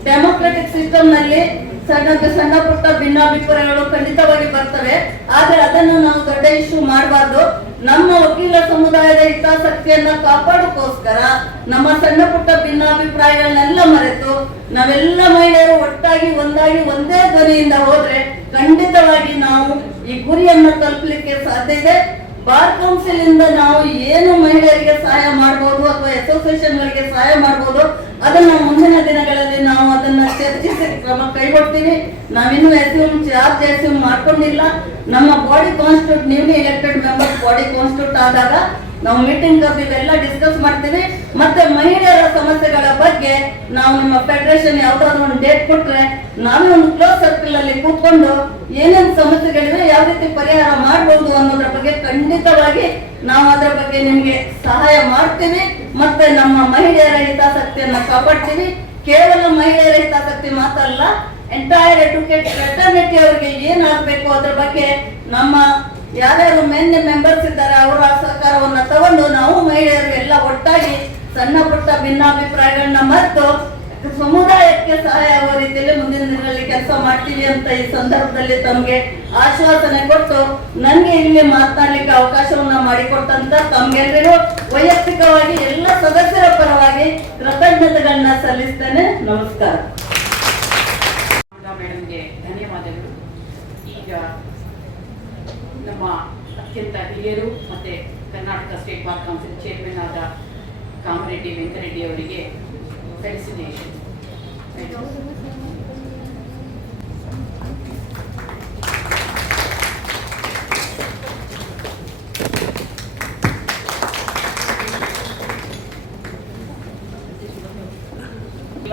ಡೆಮೋಕ್ರೆಟಿಕ್ ಸಿಸ್ಟಮ್ ನಲ್ಲಿ ಸಣ್ಣ ಪುಟ್ಟ ಭಿನ್ನಾಭಿಪ್ರಾಯಗಳು ಖಂಡಿತವಾಗಿ ಬರ್ತವೆ, ಆದ್ರೆ ಅದನ್ನು ನಾವು ದೊಡ್ಡ ಇಶ್ಯೂ ಮಾಡಬಾರ್ದು. ನಮ್ಮ ವಕೀಲ ಸಮುದಾಯದ ಹಿತಾಸಕ್ತಿಯನ್ನ ಕಾಪಾಡೋಕೋಸ್ಕರ ನಮ್ಮ ಸಣ್ಣ ಪುಟ್ಟ ಭಿನ್ನಾಭಿಪ್ರಾಯಗಳನ್ನೆಲ್ಲ ಮರೆತು ನಾವೆಲ್ಲ ಮಹಿಳೆಯರು ಒಟ್ಟಾಗಿ ಒಂದಾಗಿ ಒಂದೇ ಧ್ವನಿಯಿಂದ ಹೋದ್ರೆ ಖಂಡಿತವಾಗಿ ನಾವು ಈ ಗುರಿಯನ್ನ ತಲುಪಲಿಕ್ಕೆ ಸಾಧ್ಯ ಇದೆ. ಬಾರ್ ಕೌನ್ಸಿಲ್ ಇಂದ ನಾವು ಏನು ಮಹಿಳೆಯರಿಗೆ ಸಹಾಯ ಮಾಡಬಹುದು ಅಥವಾ ಅಸೋಸಿಯೇಷನ್ ಗಳಿಗೆ ಸಹಾಯ ಮಾಡಬಹುದು, ಅದನ್ನ ಮುಂದಿನ ದಿನಗಳಲ್ಲಿ ನಾವು ಅದನ್ನ ಚರ್ಚಿಸಿ ಕ್ರಮ ಕೈಗೊಳ್ತೀವಿ. ನಾವಿನ್ನೂ ಚಾರ್ಜ್ ಮಾಡ್ಕೊಂಡಿಲ್ಲ. ನಮ್ಮ body constitute newly elected members body constitute ಆದಾಗ ನಾವು ಮೀಟಿಂಗ್ ಇವೆಲ್ಲ ಡಿಸ್ಕಸ್ ಮಾಡ್ತೀವಿ. ಮತ್ತೆ ಮಹಿಳೆಯರ ಸಮಸ್ಯೆಗಳ ಬಗ್ಗೆ ನಾವು ನಿಮ್ಮ ಫೆಡರೇಷನ್ ಯಾವ್ದಾದ್ರು ಒಂದು ಡೇಟ್ ಕೊಟ್ರೆ ನಾವೇ ಒಂದು ಕ್ಲೋಸ್ ಸರ್ಕಲ್ ಅಲ್ಲಿ ಕೂತ್ಕೊಂಡು ಏನೇನು ಸಮಸ್ಯೆಗಳಿವೆ, ಯಾವ ರೀತಿ ಪರಿಹಾರ ಮಾಡಬಹುದು ಅನ್ನೋದ್ರ ಬಗ್ಗೆ ಖಂಡಿತವಾಗಿ ನಾವು ಅದರ ಬಗ್ಗೆ ನಿಮ್ಗೆ ಸಹಾಯ ಮಾಡ್ತೀವಿ. ಮತ್ತೆ ನಮ್ಮ ಮಹಿಳೆಯರ ಹಿತಾಸಕ್ತಿಯನ್ನ ಕಾಪಾಡ್ತೀವಿ. ಕೇವಲ ಮಹಿಳೆಯರ ಹಿತಾಸಕ್ತಿ ಮಾತ್ರ ಅಲ್ಲ, ಎಂಟೈರ್ ಎಡ್ಯುಕೇಟ್ ಫ್ರೆಟರ್ನಿಟಿ ಅವರಿಗೆ ಏನಾಗಬೇಕು ಅದ್ರ ಬಗ್ಗೆ ನಮ್ಮ ಯಾರ್ಯಾರು ಮೇನ್ ಮೆಂಬರ್ಸ್ ಇದ್ದಾರೆ ಅವರ ಸಹಕಾರವನ್ನ ತಗೊಂಡು ನಾವು ಮಹಿಳೆಯರು ಎಲ್ಲ ಒಟ್ಟಾಗಿ ಸಣ್ಣ ಪುಟ್ಟ ಭಿನ್ನಾಭಿಪ್ರಾಯಗಳನ್ನ ಮರೆತು ಸಮುದಾಯಕ್ಕೆ ಸಹಾಯ ಆಗುವ ರೀತಿಯಲ್ಲಿ ಮುಂದಿನ ದಿನಗಳಲ್ಲಿ ಕೆಲಸ ಮಾಡ್ತೀವಿ ಅಂತ ಈ ಸಂದರ್ಭದಲ್ಲಿ ತಮಗೆ ಆಶ್ವಾಸನೆ ಕೊಟ್ಟು ನನಗೆ ಇಲ್ಲಿ ಮಾತನಾಡ್ಲಿಕ್ಕೆ ಅವಕಾಶವನ್ನ ಮಾಡಿಕೊಟ್ಟಂತ ತಮ್ಗೆಲ್ಲರಿಗೂ ವೈಯಕ್ತಿಕವಾಗಿ ಎಲ್ಲ ಸದಸ್ಯರ ಪರವಾಗಿ ಕೃತಜ್ಞತೆಗಳನ್ನ ಸಲ್ಲಿಸ್ತೇನೆ. ನಮಸ್ಕಾರ. ಮೇಡಮ್ಗೆ ಧನ್ಯವಾದಗಳು. ಈಗ ನಮ್ಮ ಅತ್ಯಂತ ಹಿರಿಯರು ಮತ್ತೆ Karnataka state bar council chairman ಆದ ಕಾಮರೆಡ್ಡಿ ವೆಂಕರೆಡ್ಡಿ ಅವರಿಗೆ ಫೆಲಿಸಿಟೇಷನ್.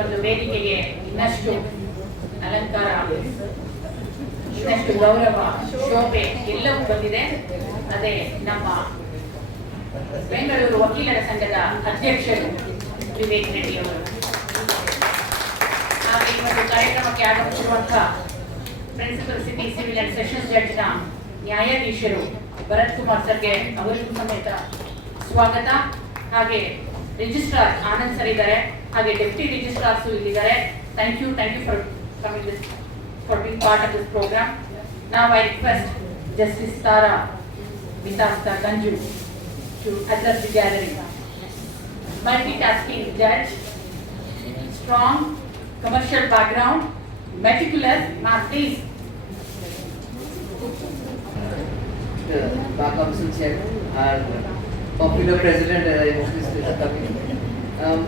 ಒಂದು ವೇದಿಕೆಗೆ ಇನ್ನಷ್ಟು ಅಲಂಕಾರ, ಇನ್ನಷ್ಟು ಗೌರವ, ಶೋಭೆ ಎಲ್ಲವೂ ಬಂದಿದೆ. ಅದೇ ನಮ್ಮ ಬೆಂಗಳೂರು ವಕೀಲರ ಸಂಘದ ಅಧ್ಯಕ್ಷರು ವಿವೇಕ್ ರೆಡ್ಡಿ ಅವರು, ಹಾಗೆ ಈ ಒಂದು ಕಾರ್ಯಕ್ರಮಕ್ಕೆ ಆಗಮಿಸಿರುವಂತಹ principal city civil and sessions ಜಡ್ಜ್ನ ನ್ಯಾಯಾಧೀಶರು ಭರತ್ ಕುಮಾರ್ ಸರ್ಗೆ ಅವರಿಗೂ ಸಮೇತ ಸ್ವಾಗತ. ಹಾಗೆ ರಿಜಿಸ್ಟ್ರಾರ್ ಆನಂದ್ ಸರ್ ಇದ್ದಾರೆ, ಹಾಗೆ ಡೆಪ್ಟಿ ರಿಜಿಸ್ಟ್ರಾರ್ಸ್ ಇಲ್ಲಿದ್ದಾರೆ. Thank you for coming this, for being part of this program. Now I request Justice Tara Vitasta Ganju to address the gathering. Multitasking judge, strong commercial background, meticulous. Ma'am, please. The Bar Council Chairman, our popular President, Mr. Kabir,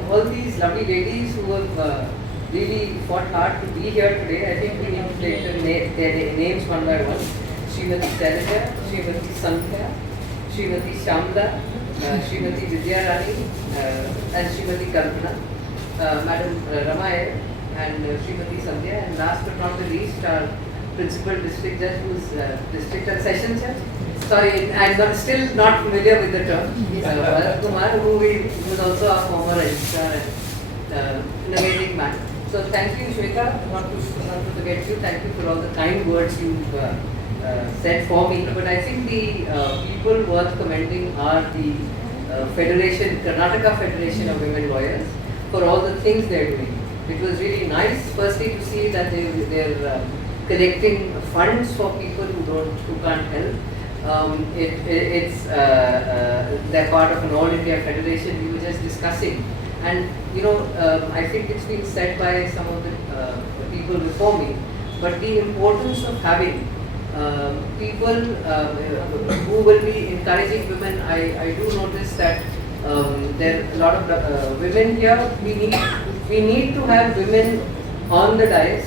all these lovely ladies who have really fought hard to be here today. I think we need to take their names one by one. Srimati Shailaja, Srimati Sandhya, Srimati Shamla, Srimati Vidya Rani, and Srimati Kalpana, Madam Ramaya, and Srimati Sandhya, and last but not the least, our Principal District Judge, who is District and Session Judge. Sorry, I'm still not familiar with the term. Bharat Kumar, who was also a former registrar and innovating man. So thank you, Shweta, not to forget you. Thank you for all the kind words you've said for me. But I think the people worth commending are the Federation, Karnataka Federation of Women Lawyers, for all the things they're doing. It was really nice, firstly, to see that they're collecting funds for people who can't help. They're part of an all India federation. We were just discussing. And I think it's been said by some of the people before me, but the importance of having people who will be encouraging women. I do notice that there are a lot of women here. We need to have women on the dais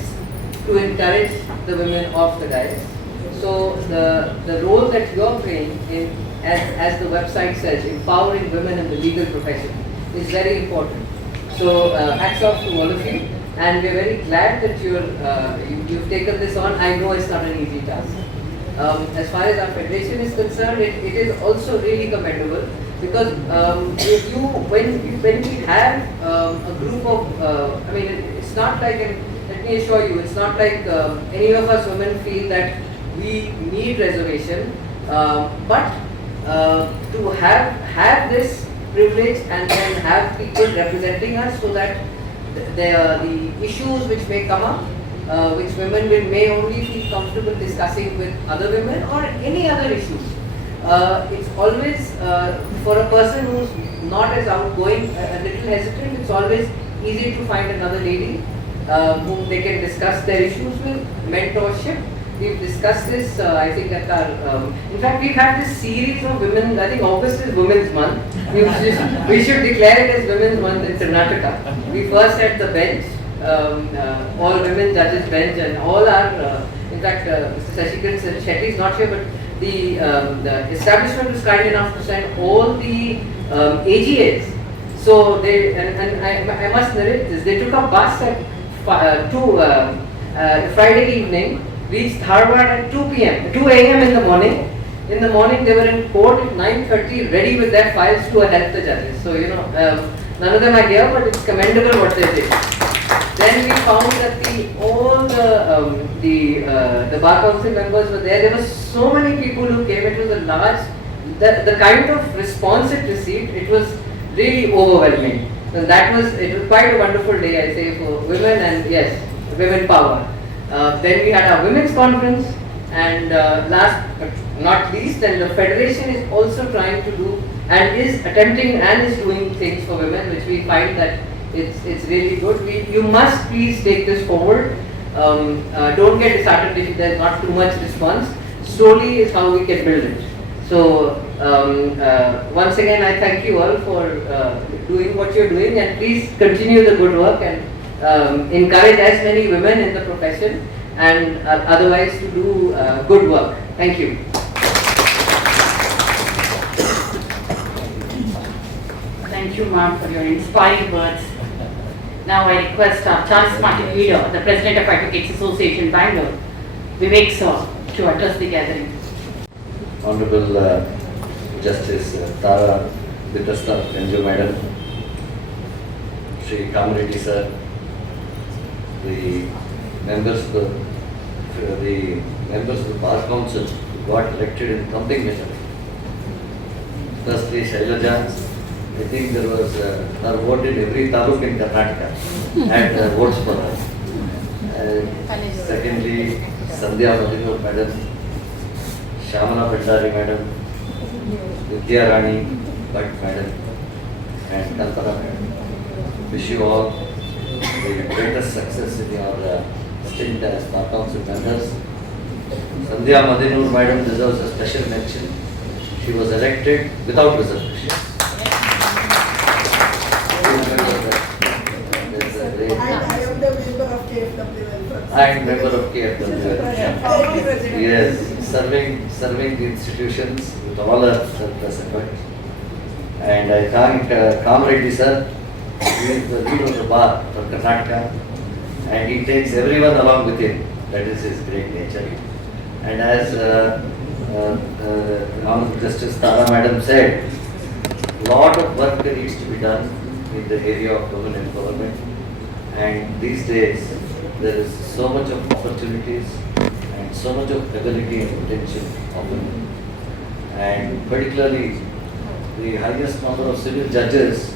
to encourage the women off the dais. So the role that you're playing in, as the website says, empowering women in the legal profession, is very important. So hats off to all of you, and we're very glad that you've taken this on. I know it's not an easy task. As far as our federation is concerned, it is also really commendable, because when we have a group of, it's not like, let me assure you, it's not like any of us women feel that we need reservation, but to have this privilege and then have people representing us, so that the issues which may come up, which women may only feel comfortable discussing with other women, or any other issues. It's always, for a person who's not as outgoing, a little hesitant, it's always easy to find another lady whom they can discuss their issues with, mentorship. We've discussed this, I think, at our, in fact, we've had this series of women. I think August is Women's Month. We should declare it as Women's Month in Karnataka. We first had the bench, all women judges bench, and all our, in fact, Mr. Shashikaran Shetty is not here, but the establishment was kind enough to send all the AGAs. So they, and I must narrate this, they took a bus at Friday evening, reached Harvard at 2 a.m. in the morning. In the morning they were in court at 9:30, ready with their files to help the judges. So none of them are here, but it's commendable what they did. Then we found that all the bar council members were there. There were so many people who came. It was a large, the kind of response it received, it was really overwhelming. And it was quite a wonderful day, I say, for women, and yes, women power. Then we had our women's conference, and last but not least, and the federation is also trying to do and is attempting and is doing things for women, which we find that it's really good. You must please take this forward. Don't get disheartened if there's not too much response. Slowly is how we can build it. So once again, I thank you all for doing what you're doing, and please continue the good work and encourage as many women in the profession and otherwise to do good work. Thank you. Thank you, ma'am, for your inspiring words. Now I request our Charles Martin leader, the President of Advocates Association, Bangalore, Vivek sir, to address the gathering. Honorable Justice Tara Vitasta Renju Madam, Shri Kamreddy sir, the members of the Bar Council who got elected in thumping majority. Firstly, Shailaja, I think there was her vote in every taluk in Karnataka and votes for her. Secondly, Sandhya Madhinur Madam, Shamana Bhandari Madam, Vidya Rani Bhatt Madam, and Kalpana Madam. Wish you all the greatest success in your stint as Bar Council members. Sandhya Madhinur Madam deserves a special mention. She was elected without reservation. I am the member of KFWL. I am member of KFWL. Yes, serving the institutions with all her selfless effort. And I thank Kamreddy sir, he is the leader of the bar for Karnataka, and he takes everyone along with him. That is his great nature. And as Honorable Justice Tara Madam said, lot of work needs to be done in the area of women empowerment. And these days, there is so much of opportunities and so much of ability and potential of women. And particularly, the highest number of civil judges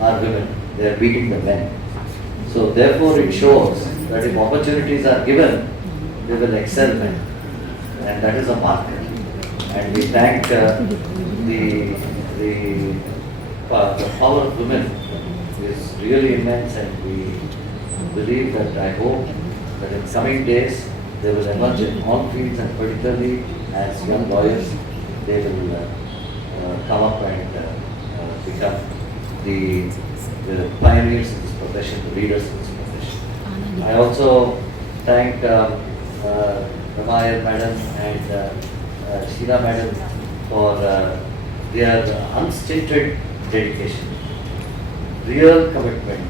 are women. They are beating the men. So therefore, it shows that if opportunities are given, they will excel men. And that is a marker. And we thank the power of women is really immense, and we believe that, I hope that in coming days they will emerge in all fields, and particularly as young lawyers they will come up and become the pioneers in this profession, the leaders in this profession. I also thank Ramayar Madam and Sheila Madam for their unstinted dedication, real commitment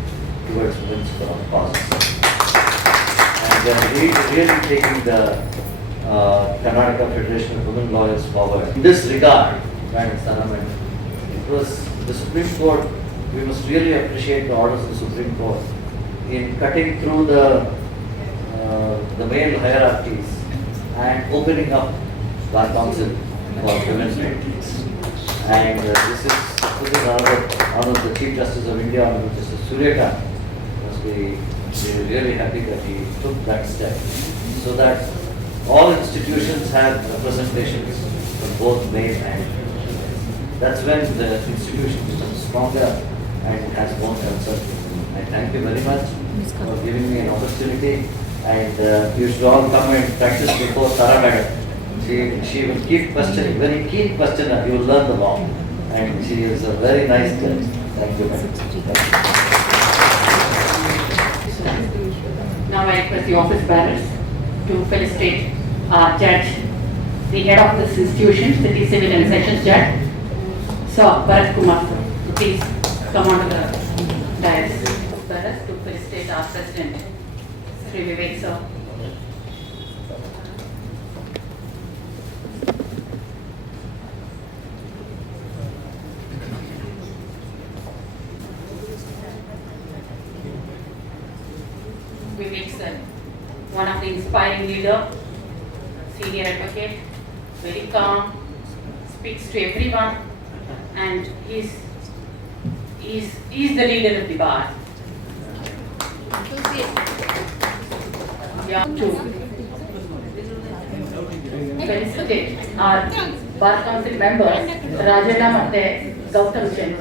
towards women's causes. And they are really taking the Karnataka Federation of Women Lawyers forward. In this regard, Madam Sanaman, it was the Supreme Court, we must really appreciate the orders of the Supreme Court in cutting through the male hierarchies and opening up Bar Council for women's practice. And this is Honorable the Chief Justice of India, Honorable Justice Suryakant, must be really happy that he took that step, so that all institutions have representations from both male and female. That's when the institution becomes stronger and has more concern. I thank you very much for giving me an opportunity, and you should all come and practice before Tara Madam. She will keep questioning, very keen questioner. You will learn the law, and she is a very nice judge. Thank you, madam. Now I request the office bearers to felicitate our judge the head of this institution, City Civil and Sessions Judge, Sir Bharat Kumar, please come on to the dais. Bharat to felicitate our President, Sri Vivek sir. Vivek sir, one of the inspiring leader, senior advocate, very calm, speaks to everyone, and he's the leader of the bar. Yeah, to felicitate our bar council members, Rajana ಮತ್ತೆ ಗೌತಮ್ ಜೈನ್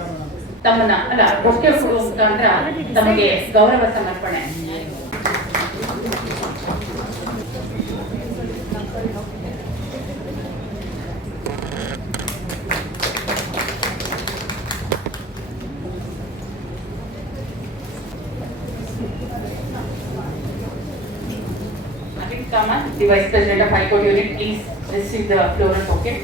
ತಮ್ಮನ್ನ ಅಲ್ಲ bouquet ಕೊಡುವ ಮುಖಾಂತರ ತಮಗೆ ಗೌರವ ಸಮರ್ಪಣೆ. Kaman, the Vice President of High Court Unit, please receive the floral bouquet.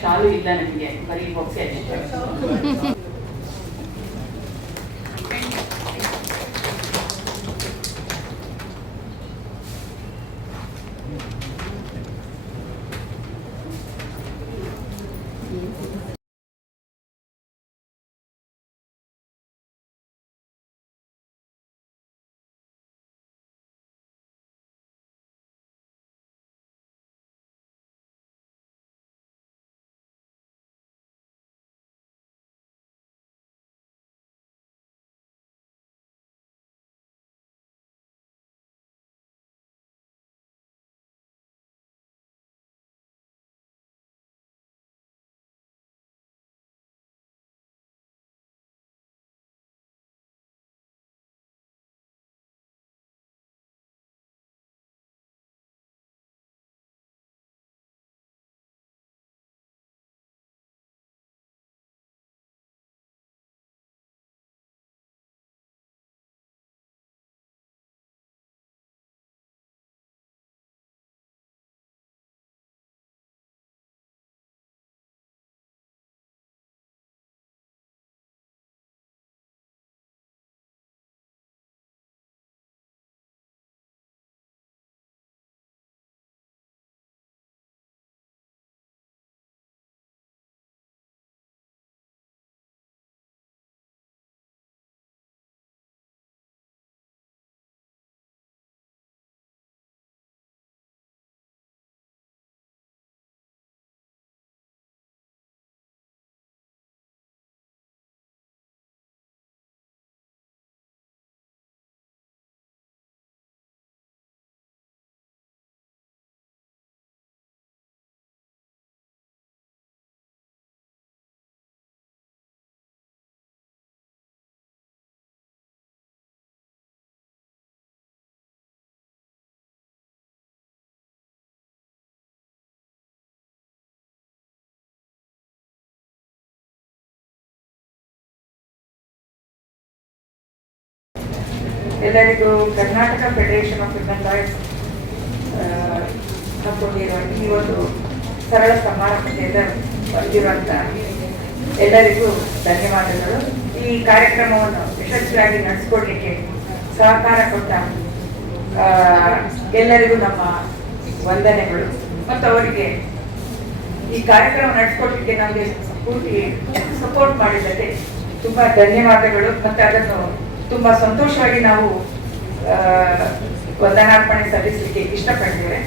ಶಾಲು ಇಲ್ಲ ನನಗೆ, ಬರೀ ಬೊಕ್ಕೆ ಅಷ್ಟೇ. ಎಲ್ಲರಿಗೂ Karnataka federation of women lawyers ಹಾಕೊಂಡಿರುವ ಈ ಒಂದು ಸರಳ ಸಮಾರಂಭದಿಂದ ಬಂದಿರುವಂಥ ಎಲ್ಲರಿಗೂ ಧನ್ಯವಾದಗಳು. ಈ ಕಾರ್ಯಕ್ರಮವನ್ನು ಯಶಸ್ವಿಯಾಗಿ ನಡೆಸಿಕೊಡ್ಲಿಕ್ಕೆ ಸಹಕಾರ ಕೊಟ್ಟ ಎಲ್ಲರಿಗೂ ನಮ್ಮ ವಂದನೆಗಳು ಮತ್ತು ಅವರಿಗೆ ಈ ಕಾರ್ಯಕ್ರಮ ನಡೆಸಿಕೊಡ್ಲಿಕ್ಕೆ ನಮಗೆ ಪೂರ್ತಿ ಸಪೋರ್ಟ್ ಮಾಡಿದ್ದಕ್ಕೆ ತುಂಬ ಧನ್ಯವಾದಗಳು. ಮತ್ತು ಅದನ್ನು ತುಂಬ ಸಂತೋಷವಾಗಿ ನಾವು ವಂದನಾರ್ಪಣೆ ಸಲ್ಲಿಸಲಿಕ್ಕೆ ಇಷ್ಟಪಡ್ತೇವೆ.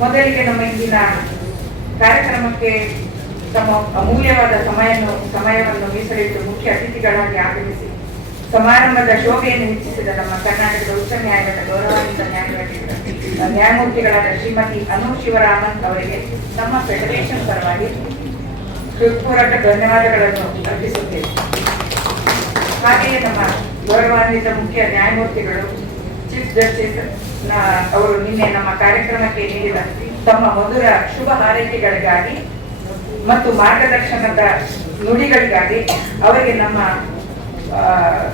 ಮೊದಲಿಗೆ ನಮ್ಮ ಇಂದಿನ ಕಾರ್ಯಕ್ರಮಕ್ಕೆ ತಮ್ಮ ಅಮೂಲ್ಯವಾದ ಸಮಯವನ್ನು ಮೀಸಲಿಟ್ಟು ಮುಖ್ಯ ಅತಿಥಿಗಳಾಗಿ ಆಗಮಿಸಿ ಸಮಾರಂಭದ ಶೋಭೆಯನ್ನು ಹೆಚ್ಚಿಸಿದ ನಮ್ಮ ಕರ್ನಾಟಕದ ಉಚ್ಚ ನ್ಯಾಯಾಲಯದ ಗೌರವಾನ್ವಿತ ನ್ಯಾಯಮೂರ್ತಿಗಳಾದ ಶ್ರೀಮತಿ ಅನು ಶಿವರಾಮನ್ ಅವರಿಗೆ ನಮ್ಮ ಫೆಡರೇಷನ್ ಪರವಾಗಿ ಹೃತ್ಪೂರ್ವಕ ಧನ್ಯವಾದಗಳನ್ನು ಅರ್ಪಿಸುತ್ತೇವೆ. ಹಾಗೆಯೇ ನಮ್ಮ ಗೌರವಾನ್ವಿತ ಮುಖ್ಯ ನ್ಯಾಯಮೂರ್ತಿಗಳು ಚೀಫ್ ಜಸ್ಟಿಸ್ ಅವರು ನಿನ್ನೆ ನಮ್ಮ ಕಾರ್ಯಕ್ರಮಕ್ಕೆ ನೀಡಿದ ತಮ್ಮ ಮಧುರ ಶುಭ ಹಾರೈಕೆಗಳಿಗಾಗಿ ಮತ್ತು ಮಾರ್ಗದರ್ಶನದ ನುಡಿಗಳಿಗಾಗಿ ಅವರಿಗೆ ನಮ್ಮ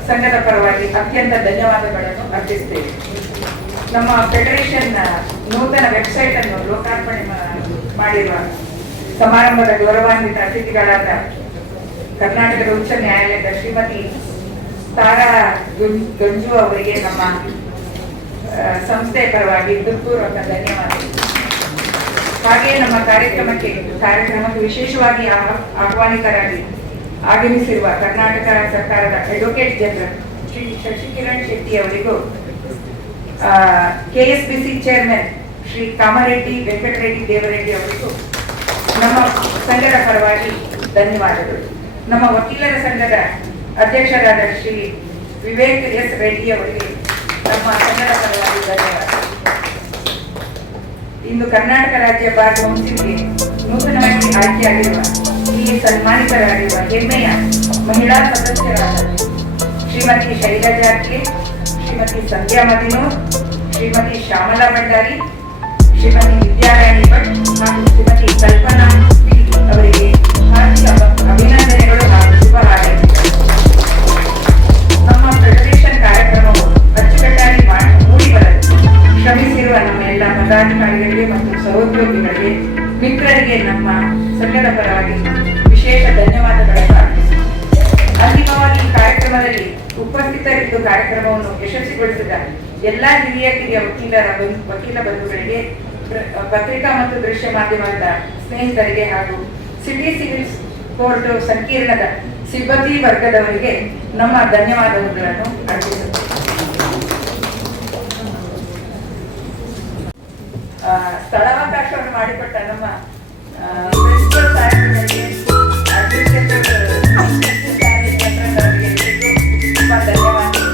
ಸಂಘದ ಪರವಾಗಿ ಅತ್ಯಂತ ಧನ್ಯವಾದಗಳನ್ನು ಅರ್ಪಿಸುತ್ತೇವೆ. ನಮ್ಮ ಫೆಡರೇಷನ್ ನೂತನ ವೆಬ್ಸೈಟ್ ಅನ್ನು ಲೋಕಾರ್ಪಣೆ ಮಾಡಿರುವ ಸಮಾರಂಭದ ಗೌರವಾನ್ವಿತ ಅತಿಥಿಗಳಾದ ಕರ್ನಾಟಕದ ಉಚ್ಚ ನ್ಯಾಯಾಲಯದ ಶ್ರೀಮತಿ ತಾರಾ ಗಂಜು ಅವರಿಗೆ ನಮ್ಮ ಸಂಸ್ಥೆಯ ಪರವಾಗಿ ಹೃತ್ಪೂರ್ವಕ ಧನ್ಯವಾದಗಳು. ಹಾಗೆಯೇ ನಮ್ಮ ಕಾರ್ಯಕ್ರಮಕ್ಕೆ ವಿಶೇಷವಾಗಿ ಆಹ್ವಾನಿತರಾಗಿ ಆಗಮಿಸಿರುವ ಕರ್ನಾಟಕ ಸರ್ಕಾರದ ಅಡ್ವೊಕೇಟ್ ಜನರಲ್ ಶ್ರೀ ಶಶಿಕಿರಣ್ ಶೆಟ್ಟಿ ಅವರಿಗೂ, KSBC ಚೇರ್ಮನ್ ಶ್ರೀ ಕಾಮರೆಡ್ಡಿ ವೆಂಕಟರೆಡ್ಡಿ ದೇವರೆಡ್ಡಿ ಅವರಿಗೂ ನಮ್ಮ ಸಂಘದ ಪರವಾಗಿ ಧನ್ಯವಾದಗಳು. ನಮ್ಮ ವಕೀಲರ ಸಂಘದ ಅಧ್ಯಕ್ಷರಾದ ಶ್ರೀ ವಿವೇಕ್ ಎಸ್ ರೆಡ್ಡಿ ಅವರಿಗೆ ನಮ್ಮ ಸಂಘದ ಪರವಾಗಿ ಧನ್ಯವಾದಗಳು. ಇಂದು ಕರ್ನಾಟಕ ರಾಜ್ಯ ಬಾರ್ ಕೌನ್ಸಿಲ್ಗೆ ನೂತನವಾಗಿ ಆಯ್ಕೆಯಾಗಿರುವ ಇಲ್ಲಿ ಸನ್ಮಾನಿತರಾಗಿರುವ ಹೆಮ್ಮೆಯ ಮಹಿಳಾ ಸದಸ್ಯರಾದ ಶ್ರೀಮತಿ ಶೈಲಜಾ ಕೆ, ಶ್ರೀಮತಿ ಸಂಧ್ಯಾ ಮದಿನೂರ್, ಶ್ರೀಮತಿ ಶ್ಯಾಮಲಾ ಭಂಡಾರಿ, ಶ್ರೀಮತಿ ವಿದ್ಯಾರಾಣಿ ಭಟ್ ಹಾಗೂ ಶ್ರೀಮತಿ ಕಲ್ಪನಾ ಪಿ ಅವರಿಗೆ ಹಾರ್ದಿಕ ಅಭಿನಂದನೆಗಳು ಹಾಗೂ ಶುಭ ಹಾರೈಕೆಗಳು. ನಮ್ಮ ಫೆಡರೇಷನ್ ಕಾರ್ಯಕ್ರಮವು ಅಚ್ಚುಕಟ್ಟಾಗಿ ಮೂಡಿಬರಲು ಶ್ರಮಿಸಿರುವ ನಮ್ಮ ಎಲ್ಲ ಪದಾಧಿಕಾರಿಗಳಿಗೆ ಮತ್ತು ಸಹೋದ್ಯೋಗಿಗಳಿಗೆ, ಮಿತ್ರರಿಗೆ ನಮ್ಮ ಸಂಘದ ಪರವಾಗಿ ವಿಶೇಷ ಧನ್ಯವಾದಗಳನ್ನು ಅರ್ಪಿಸುತ್ತೇವೆ. ಅಂತಿಮವಾಗಿ ಈ ಕಾರ್ಯಕ್ರಮದಲ್ಲಿ ಉಪಸ್ಥಿತರಿದ್ದು ಕಾರ್ಯಕ್ರಮವನ್ನು ಯಶಸ್ವಿಗೊಳಿಸಿದ ಎಲ್ಲ ಹಿರಿಯ ವಕೀಲ ಬಂಧುಗಳಿಗೆ, ಪತ್ರಿಕಾ ಮತ್ತು ದೃಶ್ಯ ಮಾಧ್ಯಮದ ಸ್ನೇಹಿತರಿಗೆ ಹಾಗೂ ಸಿಟಿ ಸಿವಿಲ್ ಕೋರ್ಟ್ ಸಂಕೀರ್ಣದ ಸಿಬ್ಬಂದಿ ವರ್ಗದವರಿಗೆ ನಮ್ಮ ಧನ್ಯವಾದಗಳನ್ನು ಅರ್ಪಿಸುತ್ತೇವೆ. ಸ್ಥಳಾವಕಾಶವನ್ನು ಮಾಡಿಕೊಟ್ಟ ನಮ್ಮ ಪ್ರಿನ್ಸಿಪಲ್ ಸಾಹೇಬರಿಗೆ, ತುಂಬಾ ಧನ್ಯವಾದಗಳು.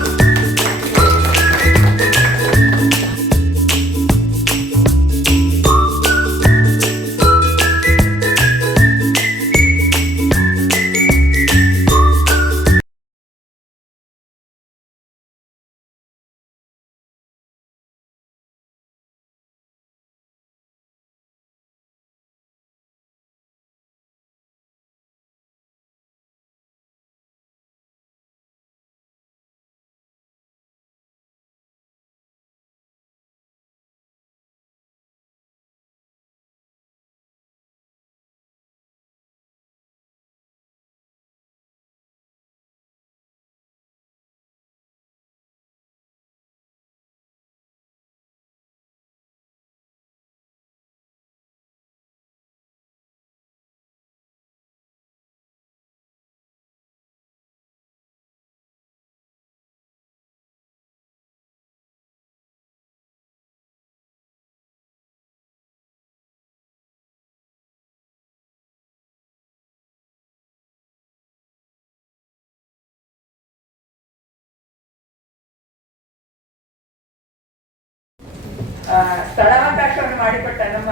ಸ್ಥಳಾವಕಾಶವನ್ನು ಮಾಡಿಕೊಟ್ಟ ನಮ್ಮ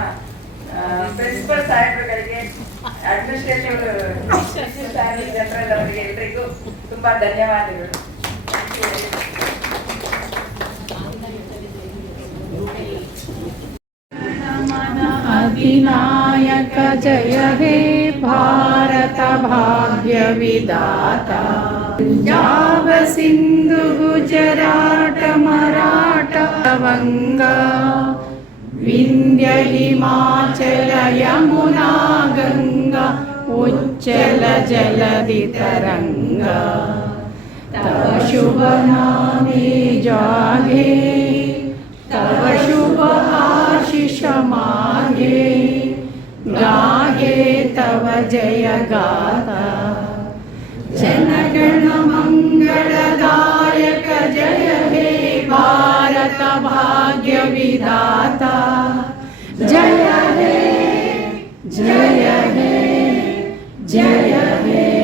ಪ್ರಿನ್ಸಿಪಲ್ ಸಾಹೇಬರುಗಳಿಗೆ, ಅಡ್ಮಿನಿಸ್ಟ್ರೇಟಿವ್ ಜನರಲ್ ಅವರಿಗೆ ಎಲ್ಲರಿಗೂ ತುಂಬಾ ಧನ್ಯವಾದಗಳು. अधिनायक जय हे भारत भाग्य विधाता, पंजाब सिंधु गुजरात मराठा वंगा, विंध्य हिमाचल यमुना गंगा, उच्चल जलधि तरंगा, तव शुभ नामे जागे, तव शुभ आशीष मागे, गाहे तव जय गाथा, जनगण मंगलदायक जय हे भारत भाग्य विधाता, जय हे जय हे जय हे।